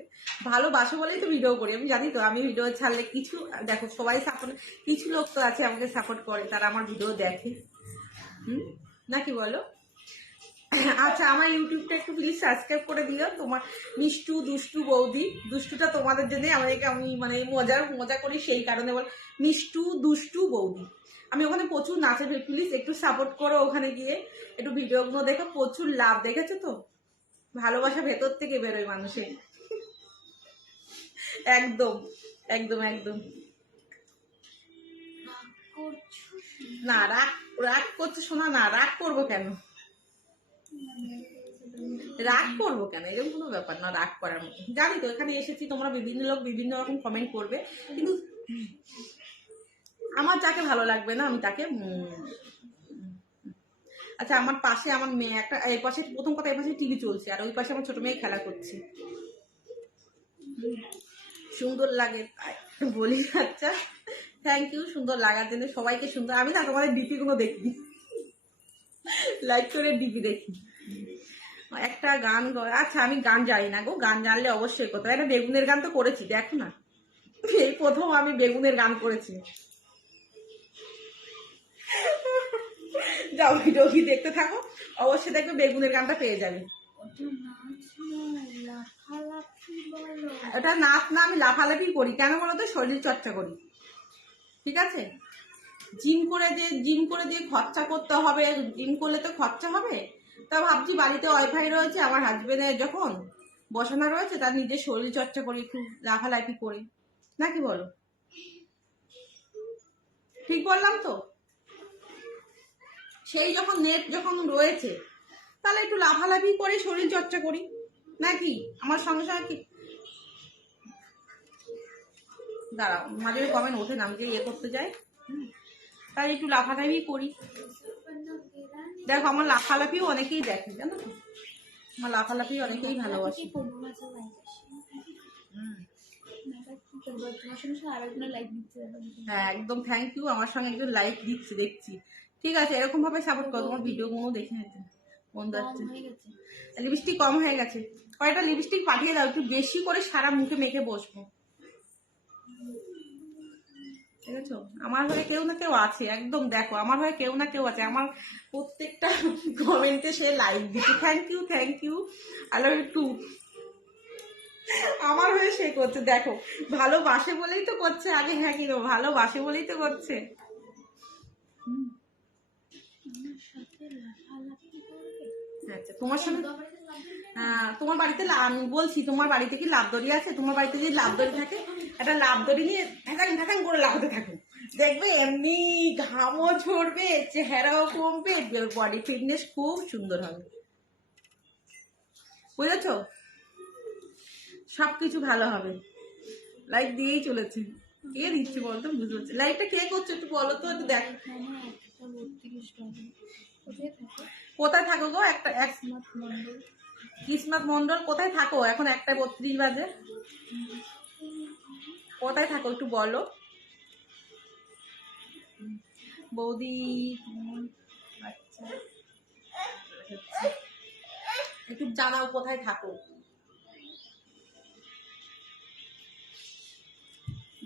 ভালোবাসো বলেই তো ভিডিও করি, আমি জানি তো। আমি ভিডিও ছাড়লে কিছু, দেখো সবাই সাপোর্ট, কিছু লোক তো আছে আমাকে সাপোর্ট করে, তারা আমার ভিডিও দেখে, নাকি বলো? আচ্ছা আমার ইউটিউবটা একটু প্লিজ সাবস্ক্রাইব করে দিও। তোমার মিষ্টু দুষ্টু বৌদি, দুষ্টুটা তোমাদের জন্য, আমাদেরকে, আমি মানে মজা করি সেই কারণে বল মিষ্টু দুষ্টু বৌদি। আমি ওখানে প্রচুর নাচে, প্লিজ একটু সাপোর্ট করো, ওখানে গিয়ে একটু ভিডিওগুলো দেখো, প্রচুর লাভ, দেখেছো তো? ভালোবাসা ভেতর থেকে বেরোয় মানুষের। একদম একদম একদম। না রাগ রাগ করছে শোনা, না রাগ করবো কেন? রাগ করবো কেন? এরকম কোনো ব্যাপার না রাগ করার মতো। জানি তো এখানে এসেছি, তোমরা বিভিন্ন লোক বিভিন্ন রকম কমেন্ট করবে, কিন্তু আমার যাকে ভালো লাগবে না আমি তাকে। আচ্ছা আমার পাশে আমার মেয়ে একটা, এই পাশে প্রথম কথা, এই পাশে টিভি চলছে, আর ওই পাশে আমার ছোট মেয়ে খেলা করছে, সুন্দর লাগে বলি। আচ্ছা থ্যাংক ইউ সুন্দর লাগার জন্য, সবাইকে সুন্দর। আমি না তোমাদের ডিপি গুলো দেখি, লাইক করে ডিপি দেখি। একটা গান, আচ্ছা আমি গান জানি না গো, গান জানলে অবশ্যই করতে। একটা বেগুনের গান তো করেছি, দেখো না, এই প্রথম আমি বেগুনের গান করেছি। যাও ভিডিও কি দেখতে থাকো, অবশ্যই দেখবে বেগুনের গানটা পেয়ে যাবে। ওটা নাচ না, আমি লাফালাফি করি। কেন বলো তো? শরীর চর্চা করি, ঠিক আছে? জিম করে যে খরচা করতে হবে, জিম করলে তো খরচা হবে। তা ভাবছি বাড়িতে ওয়াইফাই রয়েছে, আমার হাজবেন্ডের যখন বসানো রয়েছে, তার নিজের শরীর চর্চা করি, একটু লাফালাফি করি, নাকি বলো? ঠিক বললাম তো? সেই যখন নেট যখন রয়েছে, তাহলে একটু লাফালাফি করি, শরীর চর্চা করি, নাকি? আমার সঙ্গে সঙ্গে কি দাঁড়াও, মাঝে কমেন্ট ওঠে না, আমি যে ইয়ে করতে যাই। তাই একটু লাফালাফি করি। দেখো আমার লাফালাফিও অনেকেই দেখে, জানো তো, আমার লাফালাফি অনেকেই ভালোবাসে। হ্যাঁ একদম থ্যাংক ইউ, আমার সঙ্গে একজন লাইক দিচ্ছে দেখছি। ঠিক আছে, এরকম ভাবে সাপোর্ট করো, তোমার ভিডিও গুলো দেখে নিতে মন যাচ্ছে। লিপস্টিক কম হয়ে গেছে, কয়েকটা লিপস্টিক পাঠিয়ে দাও, একটু বেশি করে সারা মুখে মেখে বসবো। ঠিক আছে, আমার হয়ে কেউ না কেউ আছে, একদম দেখো আমার হয়ে কেউ না কেউ আছে, আমার প্রত্যেকটা কমেন্টে সে লাইক দিচ্ছে। Thank you thank you, I love you too. আমার হয়ে সে করছে, দেখো ভালোবাসে বলেই তো করছে। আগে হ্যাঁ কি ভালোবাসে বলেই তো করছে। আচ্ছা তোমার সঙ্গে তোমার বাড়িতে আমি বলছি, তোমার বাড়িতে কি লাভদড়ি আছে? তোমার বাড়িতে যদি লাভদড়ি থাকে, একটা লাভদড়ি নিয়ে ঢাকাং ঢাকাং করে লাফাতে থাকো, দেখবে এমনি ঘামও ঝরবে, চেহারাও কমবে, বডি ফিটনেস খুব সুন্দর হবে, বুঝেছো? সবকিছু ভালো হবে। লাইক দিয়েই চলেছে, কে দিচ্ছে বলতো, বুঝতে পারছি। লাইকটা কে করছো একটু বলো তো, একটু দেখ। কোথায় থাকো গো? একটা কিসমত মন্ডল, কোথায় থাকো এখন? 1:32 বাজে, কোথায় থাকো একটু বলো বৌদি। আচ্ছা একটু জানাও কোথায় থাকো।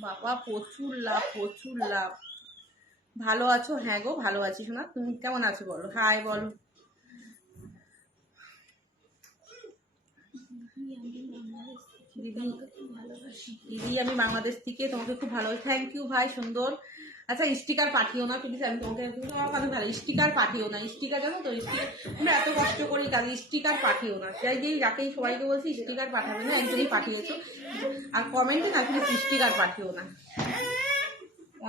বাবা প্রচুর লাভ, প্রচুর লাভ। ভালো আছো? হ্যাঁ গো ভালো আছি শোনা, তুমি কেমন আছো বলো, হাই বলো। দিদি আমি বাংলাদেশ থেকে তোমাকে খুব ভালোবাসি। থ্যাংক ইউ ভাই, সুন্দর। আচ্ছা স্টিকার পাঠিও না প্লিজ, আমি তোমাকে অনেক ভালো। স্টিকার পাঠিও না, স্টিকার জানো তো, স্টিকার আমরা এত কষ্ট করি কাজে, স্টিকার পাঠিও না। যাই যেই যাকেই সবাইকে বলছি স্টিকার পাঠাবে না, একজনই পাঠিয়েছো। আর কমেন্টে না প্লিজ স্টিকার পাঠিও না।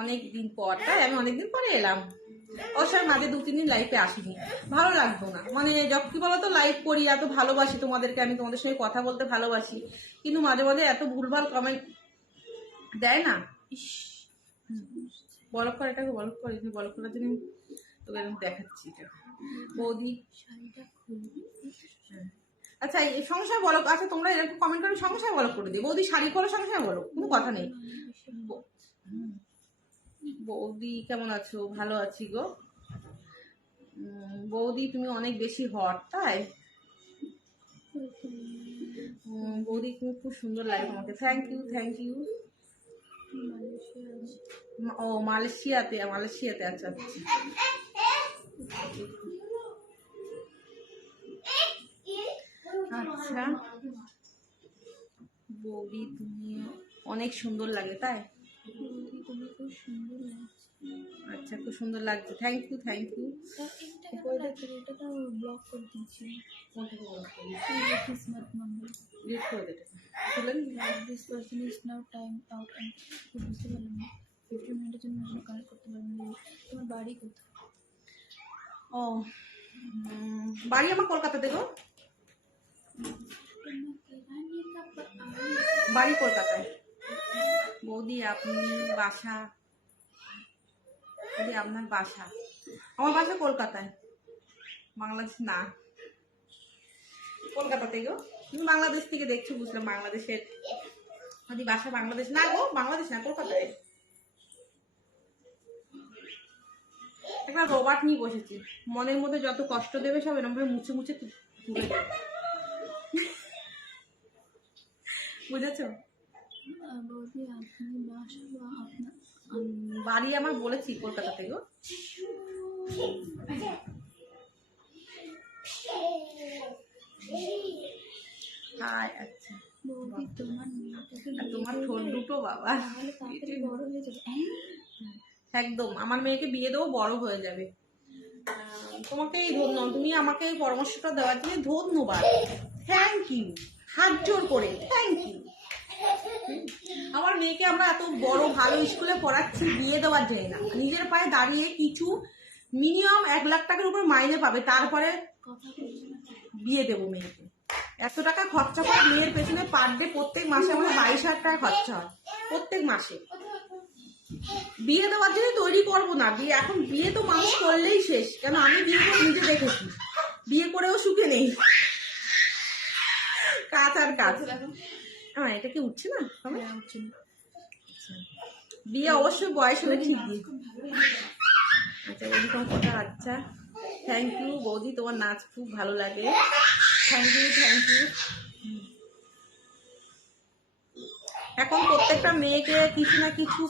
অনেক দিন পর, তাই আমি অনেকদিন পরে এলাম। অবশ্যই মাঝে 2-3 দিন লাইফে আসিনি, ভালো লাগতো না। মানে যখন কি বলতো লাইভ করি, এত ভালোবাসি তোমাদেরকে, আমি তোমাদের সঙ্গে কথা বলতে ভালোবাসি, কিন্তু মাঝে মাঝে এত ভুলভাল কমেন্ট দেয় না। ইস, বলক করে এটাকে, বলক করে, বলক করার জন্য তোকে আমি দেখাচ্ছি এটা। বৌদি আচ্ছা এই সংসার বলক, আচ্ছা তোমরা এরকম কমেন্ট করে সংসার বলক করে দিই। বৌদি শাড়ি পরো, সংসার বলো, কোনো কথা নেই। বৌদি কেমন আছো? ভালো আছি গো। বৌদি তুমি অনেক বেশি হট, তাই? বৌদি তুমি খুব সুন্দর লাগে তোমাকে। Thank you thank you. ও মালয়েশিয়াতে, মালয়েশিয়াতে, আচ্ছা আচ্ছা। আচ্ছা বৌদি তুমি অনেক সুন্দর লাগে, তাই? আচ্ছা খুব সুন্দর লাগছে, থ্যাংক ইউ থ্যাংক ইউ। ও বাড়ি আমার কলকাতাতে গো, বাড়ি কলকাতায়। বৌদি আপনি বাসা, বৌদি আপনার বাসা? আমার বাসা কলকাতায়, বাংলাদেশ না, কলকাতাতে গো। তুমি বাংলাদেশ থেকে দেখছো বুঝলাম, বাংলাদেশের বৌদি বাসা বাংলাদেশ না গো, বাংলাদেশ না, কলকাতায়। একটা রোবট নিয়ে বসেছি, মনের মধ্যে যত কষ্ট দেবে সব এরকম ভাবে মুছে মুছে তুলে দেবে, বুঝেছো? বাড়ি আমার বলেছি কলকাতা থেকে। হাই আচ্ছা, তোমার ঠোঁট দুটো বাবা একদম, আমার মেয়েকে বিয়ে দেবো, বড় হয়ে যাবে। তোমাকেই ধন্যবাদ, তুমি আমাকে এই পরামর্শটা দেওয়ার জন্য ধন্যবাদ, থ্যাংক ইউ, হাত জোর করে থ্যাংক ইউ। আমার মেয়েকে আমরা এত বড় ভালো স্কুলে পড়াচ্ছি, বিয়ে দেওয়ার জন্য না, নিজের পায়ে দাঁড়িয়ে কিছু মিনিমাম 1 লাখ টাকার উপর মাইনে পাবে, তারপরে বিয়ে দেবো মেয়েকে। এত টাকা খরচা করে মেয়ের পেছনে পার ডে প্রত্যেক মাসে আমাদের 22,000 টাকা খরচা হয় প্রত্যেক মাসে। বিয়ে দেওয়ার জন্য তৈরি করবো না, বিয়ে এখন বিয়ে তো মানুষ করলেই শেষ। কেন আমি বিয়ে করে নিজে দেখেছি, বিয়ে করেও সুখে নেই, কাজ আর কাজ। হ্যাঁ, এটা কি উঠছে না? উঠছে না। বিয়ে অবশ্যই বয়স হলে ঠিক দিয়ে। আচ্ছা এরকম কথা। আচ্ছা থ্যাংক ইউ বৌদি, তোমার নাচ খুব ভালো লাগে। Thank you thank you. এখন প্রত্যেকটা মেয়েকে কিছু না কিছু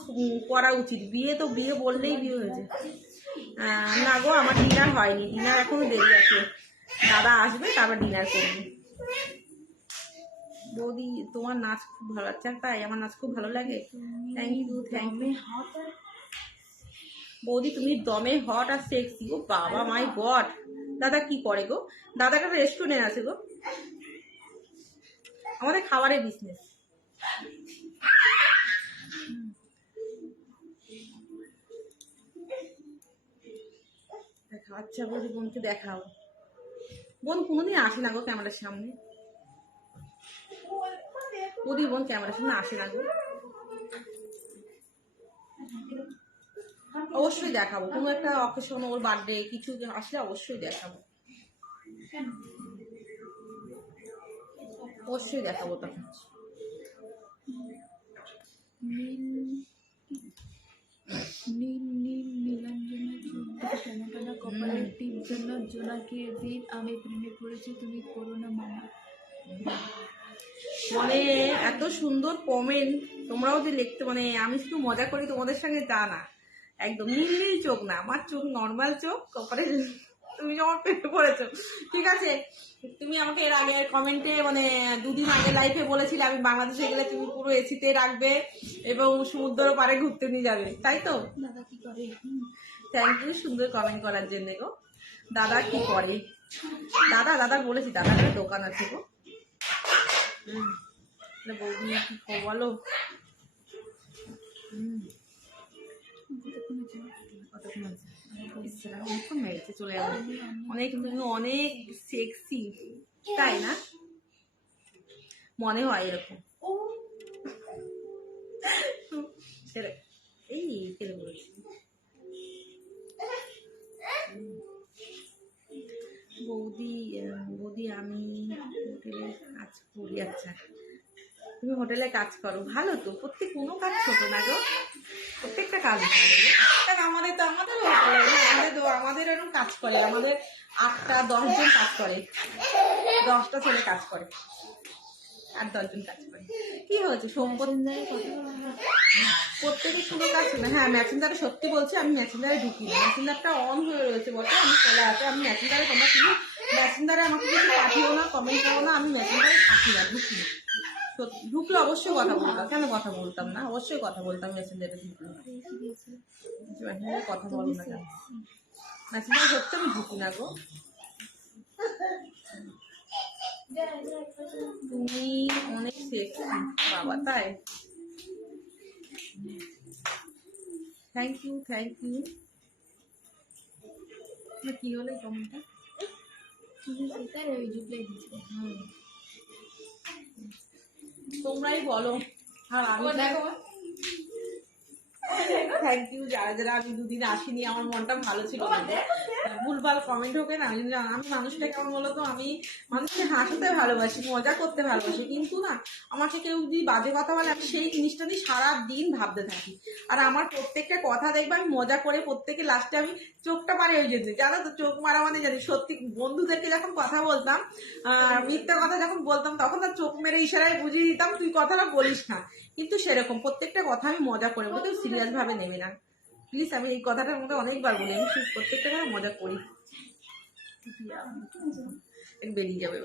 করা উচিত। বিয়ে তো বিয়ে বললেই বিয়ে হয়েছে। না গো, আমার ডিনার হয়নি, ডিনার এখনো দেরি আছে। দাদা আসবে তারপর ডিনার করবো। বৌদি তোমার নাচ খুব ভালো লাগছে। তাই আমার নাচ খুব ভালো লাগে। Thank you thank you. বৌদি তুমি দমে হট আর সেক্সি। ও বাবা মাই গড। দাদা কি করে গো? দাদা একটা রেস্টুরেন্ট আছে গো, আমাদের খাবারের বিজনেস। আচ্ছা বৌদি বোনকে দেখাও। বোন কোনোদিন আসে না গো ক্যামেরার সামনে। বৌদি বোন ক্যামেরার সামনে আসে না গো। অবশ্যই দেখাবো, কোনো একটা অকেশন, ওর বার্থডে কিছু আসলে অবশ্যই দেখাবো, অবশ্যই দেখাবো তখন। নীল নীল নীলাঞ্জনা চোখ দুটো টানা টানা, কপালের টিপ জন্য জোনাকে দিন আমি প্রেমে পড়েছি, তুমি করো না মানা। মানে এত সুন্দর কমেন্ট তোমরাও যে লিখতে, মানে আমি শুধু মজা করি তোমাদের সঙ্গে, তা না। একদম নীল নীল চোখ না, আমার চোখ নর্মাল চোখ, কপালে তুমি আমার পেটে পড়েছো। ঠিক আছে, তুমি আমাকে এর আগে কমেন্টে মানে দুদিন আগে লাইফে বলেছিলে আমি বাংলাদেশে গেলে তুমি পুরো এসিতে রাখবে এবং সমুদ্র পাড়ে ঘুরতে নিয়ে যাবে, তাই তো? দাদা কি করে? থ্যাংক ইউ সুন্দর কমেন্ট করার জন্য গো। দাদা কি করে? দাদা বলেছি, দাদার একটা দোকান আছে গো। বৌদি কি বলো? অনেকক্ষণ মেরেছে, চলে যাবো। অনেক তুমি অনেক সেক্সি, তাই না? মনে হয় এরকম। এই কেটে বলেছি বৌদি আমি হোটেলে কাজ করি। আচ্ছা তুমি হোটেলে কাজ করো, ভালো তো। প্রত্যেক কোনো কাজ ছোট না গো, প্রত্যেকটা কাজ ভালো। আমাদের আমাদের এরকম কাজ করে, আমাদের 8-10 জন কাজ করে, 10টা ছেলে কাজ করে, 8-10 জন কাজ করে। কি হয়েছে প্রত্যেকে শুধু কাজ না। হ্যাঁ ম্যাসেঞ্জারে সত্যি বলছি, আমি ম্যাসেঞ্জারে ঢুকি না, ম্যাসেঞ্জারটা অন হয়ে রয়েছে বটে, আমি চলে আসে। আমি ম্যাসেঞ্জারে, তোমরা কিন্তু ম্যাসেঞ্জারে আমাকে কিছু পাঠিও না, কমেন্ট করো না, আমি ম্যাসেঞ্জারে থাকি না, ঢুকি না। ঢুকলে অবশ্যই কথা বলতাম, কেন কথা বলতাম না? অবশ্যই কথা বলতাম মেসেঞ্জারে ঢুকলে। মেসেঞ্জারে কথা বলো না কেন? মেসেঞ্জারে সত্যি আমি ঢুকি না গো। তুমি অনেক সেক্সি বাবা, তাই? Thank you thank you. কি হলো কমেন্টটা? তোমরাই বলো। আর আমি থ্যাংক ইউ যারা যারা। আমি দুদিন আসিনি, আমার মনটা ভালো ছিল না, ভুলভাল কমেন্ট হোক না। আমি মানুষটা কেমন বলো তো, আমি মানুষকে হাসাতে ভালোবাসি, মজা করতে ভালোবাসি, কিন্তু না আমাকে কেউ যদি বাজে কথা বলে আমি সেই জিনিসটা নিয়ে সারাদিন ভাবতে থাকি। আর আমার প্রত্যেকটা কথা দেখবে আমি মজা করে, প্রত্যেকে লাস্টে আমি চোখটা পারে হয়ে যেতে, জানো তো? চোখ মারা মানে জানি সত্যি। বন্ধুদেরকে যখন কথা বলতাম, মিথ্যা কথা যখন বলতাম, তখন তার চোখ মেরে ইশারায় বুঝিয়ে দিতাম তুই কথাটা বলিস না। কিন্তু সেরকম প্রত্যেকটা কথা আমি মজা করে বলি, কেউ সিরিয়াস ভাবে নেবে না প্লিজ। আমি এই কথাটার মধ্যে অনেকবার বলি, আমি প্রত্যেকটা কথা মজা করি। বেরিয়ে যাবে।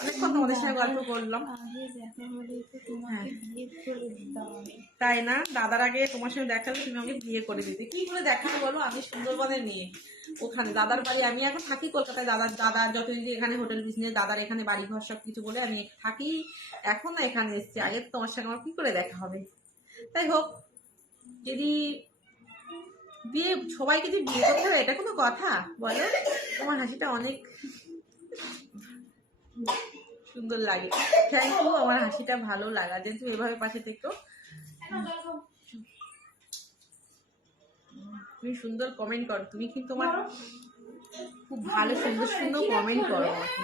অনেকক্ষণ তোমাদের সঙ্গে গল্প করলাম, তাই না? দাদার আগে তোমার সঙ্গে দেখালে তুমি আমাকে বিয়ে করে দিতে। কি করে দেখাতে বলো? আমি সুন্দরবনের মেয়ে, ওখানে দাদার বাড়ি। আমি এখন থাকি কলকাতায়, দাদার যতদিন এখানে হোটেল বিজনেস, দাদার এখানে বাড়ি ঘর সব কিছু বলে আমি থাকি। এখন না এখানে এসছি, আগে তোমার সঙ্গে আমার কি করে দেখা হবে? তাই হোক, যদি বিয়ে সবাইকে যে বিয়ে করতে হবে এটা কোনো কথা বলো? তোমার হাসিটা অনেক সুন্দর লাগে। থ্যাংক ইউ, আমার হাসিটা ভালো লাগা যে তুমি এভাবে পাশে থেকো। তুমি সুন্দর কমেন্ট করো, তুমি কিন্তু আমার খুব ভালো সুন্দর সুন্দর কমেন্ট করো আমাকে।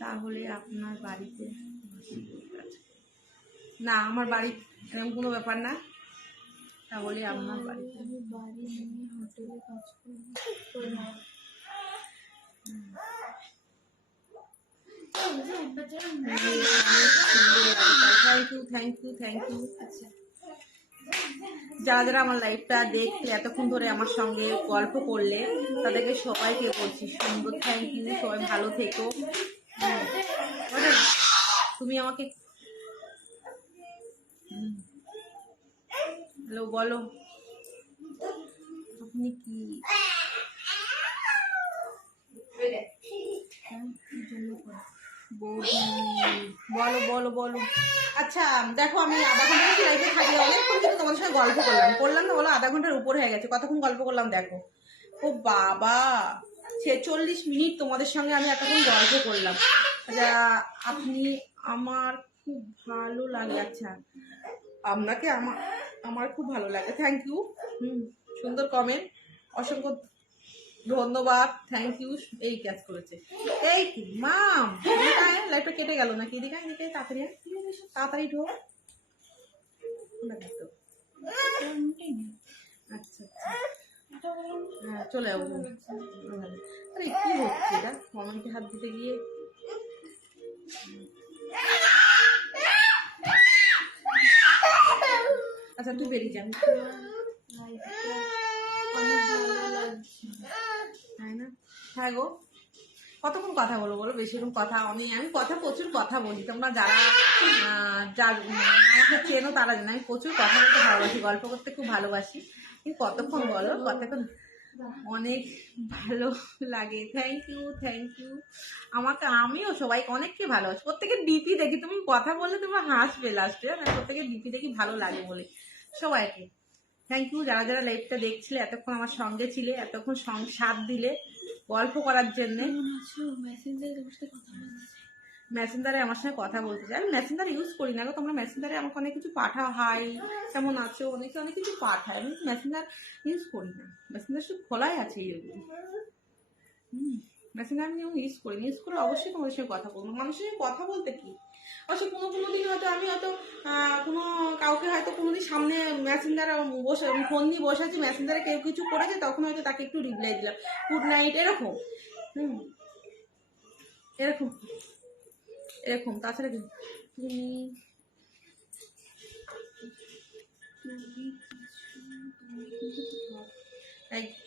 তাহলে আপনার বাড়িতে না, আমার বাড়ি এরকম কোনো ব্যাপার না। তাহলে আপনার বাড়িতে আমি বাড়ি নিয়ে হোটেলে কাজ করি। Thank you. যারা যারা আমার লাইফটা দেখতে এতক্ষণ ধরে আমার সঙ্গে গল্প করলে তাদেরকে সবাইকে বলছি সুন্দর থ্যাংক ইউ। সবাই ভালো থেকো। তুমি আমাকে হ্যালো বলো, আপনি কি বলো। আচ্ছা দেখো, আমি আধা ঘন্টা লাইফে থাকি, অনেকক্ষণ কিন্তু তোমাদের সঙ্গে গল্প করলাম না বলো, আধা ঘন্টার উপর হয়ে গেছে। কতক্ষণ গল্প করলাম দেখো। ও বাবা, 46 মিনিট তোমাদের সঙ্গে আমি এতক্ষণ গল্প করলাম। আপনি আমার খুব ভালো লাগে। আচ্ছা, আপনাকে আমার খুব ভালো লাগে। Thank you. সুন্দর কমেন্ট, অসংখ্য ধন্যবাদ। Thank you. এই কাজ করেছে এই কি মাম, লাইটটা কেটে গেল নাকি? এদিকে তাড়াতাড়ি ঢোক। আচ্ছা হ্যাঁ, চলে যাবো। আরে কি হচ্ছে এটা, মামাকে হাত দিতে গিয়ে? আচ্ছা তুই বেরিয়ে যাবি, তাই না? হ্যাঁ গো, কতক্ষণ কথা বলো বেশিক্ষণ কথা আমি প্রচুর কথা বলি। তোমরা যারা আমাকে চেনো তারা জানো আমি প্রচুর কথা বলতে ভালোবাসি, গল্প করতে খুব ভালোবাসি। কিন্তু কতক্ষণ বলো, কতক্ষণ? অনেক ভালো লাগে। Thank you. আমিও সবাইকে অনেককে ভালোবাসি। প্রত্যেকের ডিপি দেখি, তুমি কথা বললে তুমি হাসবে লাস্টে। প্রত্যেকের ডিপি দেখি ভালো লাগে বলে সবাইকে থ্যাংক ইউ। যারা যারা লাইভটা দেখছিলে, এতক্ষণ আমার সঙ্গে ছিলে, এতক্ষণ সাথ দিলে গল্প করার জন্য। মেসেঞ্জারে আমার সঙ্গে কথা বলতে চাই। আমি মেসেঞ্জার ইউজ করি না গো। তোমরা মেসেঞ্জারে আমাকে অনেক কিছু পাঠাও, হাই কেমন আছো, অনেকে অনেক কিছু পাঠায়। আমি মেসেঞ্জার ইউজ করি না। মেসেঞ্জার শুধু খোলাই আছে এইরকম। মেসেঞ্জার আমি ইউজ করি না। ইউজ করে অবশ্যই তোমার সঙ্গে কথা বলবো। মানুষের সঙ্গে কথা বলতে কি, অবশ্যই কোনো দিন হয়তো আমি কোনো কাউকে হয়তো কোনোদিন সামনে মেসেঞ্জারে বসে ফোন নিয়ে বসে আছি, মেসেঞ্জারে কেউ কিছু করেছে, তখন হয়তো তাকে একটু রিপ্লাই দিলাম, গুড নাইট, এরকম। এরকম তাছাড়া কি?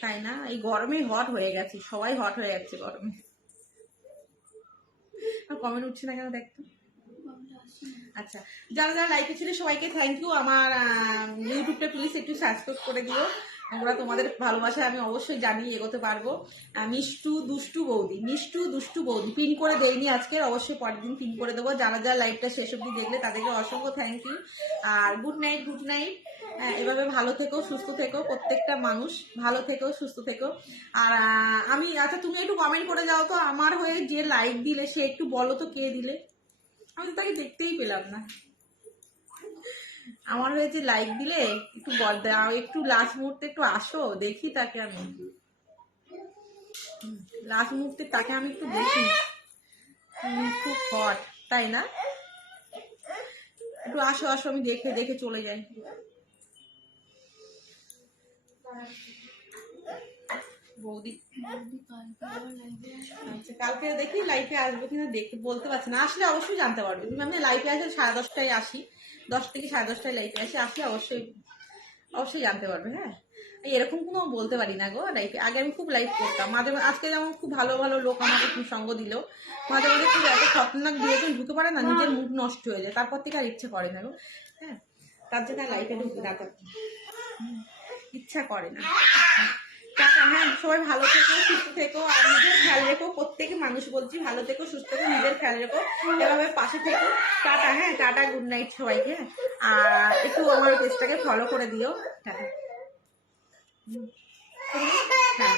তাই না? এই গরমে হট হয়ে গেছে, সবাই হট হয়ে যাচ্ছে গরমে। কমেন্ট উঠছে না কেন দেখতো? আচ্ছা, যারা যারা লাইভে ছিল সবাইকে থ্যাংক ইউ। আমার ইউটিউবটা প্লিজ একটু সাবস্ক্রাইব করে দিও। আমরা তোমাদের ভালোবাসায় আমি অবশ্যই জানিয়ে এগোতে পারবো। মিষ্টু দুষ্টু বৌদি পিন করে দেয়নি আজকে, অবশ্যই পরের দিন পিন করে দেবো। যারা যারা লাইভটা শেষ অবধি দেখলে তাদেরকে অসংখ্য থ্যাংক ইউ। আর গুড নাইট। এভাবে ভালো থেকো, সুস্থ থেকো, প্রত্যেকটা মানুষ ভালো থেকো, সুস্থ থেকো। আর আমি আচ্ছা তুমি একটু কমেন্ট করে যাও তো, আমার হয়ে যে লাইক দিলে সে একটু বলো তো কে দিলে? আমি তো তাকে দেখতেই পেলাম না। আমার হয়েছে লাইক দিলে একটু বল দাও, একটু লাস্ট মুহূর্তে একটু আসো, দেখি তাকে আমি লাস্ট মুহূর্তে তাকে আমি একটু দেখি। খুব হট তাই না? একটু আসো আমি দেখে চলে যাই। বৌদি আচ্ছা, কালকে দেখি লাইফে আসবো কিনা, দেখতে বলতে পারছি না। আসলে অবশ্যই জানতে পারবে। আমি লাইফে আসলে 10:30টায় আসি, 10 থেকে 10:30টায় লাইফে আসি। আসলে অবশ্যই জানতে পারবে। হ্যাঁ, এরকম কোনো বলতে পারি না গো লাইফে। আগে আমি খুব লাইফ করতাম মাঝে, আজকে যেমন খুব ভালো ভালো লোক আমাকে সঙ্গ দিল, মাঝে খুব এত খতরনাক বিয়েতে ঢুকে পড়ে না, নিজের মুড নষ্ট হয়ে যায়। তারপর থেকে আর ইচ্ছে করে না গো। হ্যাঁ, তার জন্য লাইফে ঢুকে না, ইচ্ছা করে না। হ্যাঁ, সবাই ভালো থেকো, সুস্থ থেকো, আর নিজের খেয়াল রেখো। প্রত্যেকে মানুষ বলছি, ভালো থেকো, সুস্থ থেকো, নিজের খেয়াল রেখো, এভাবে পাশে থেকো। টাটা। হ্যাঁ, টাটা, গুড নাইট সবাইকে। আর একটু আমার পেজটাকে ফলো করে দিও। টাটা। হ্যাঁ।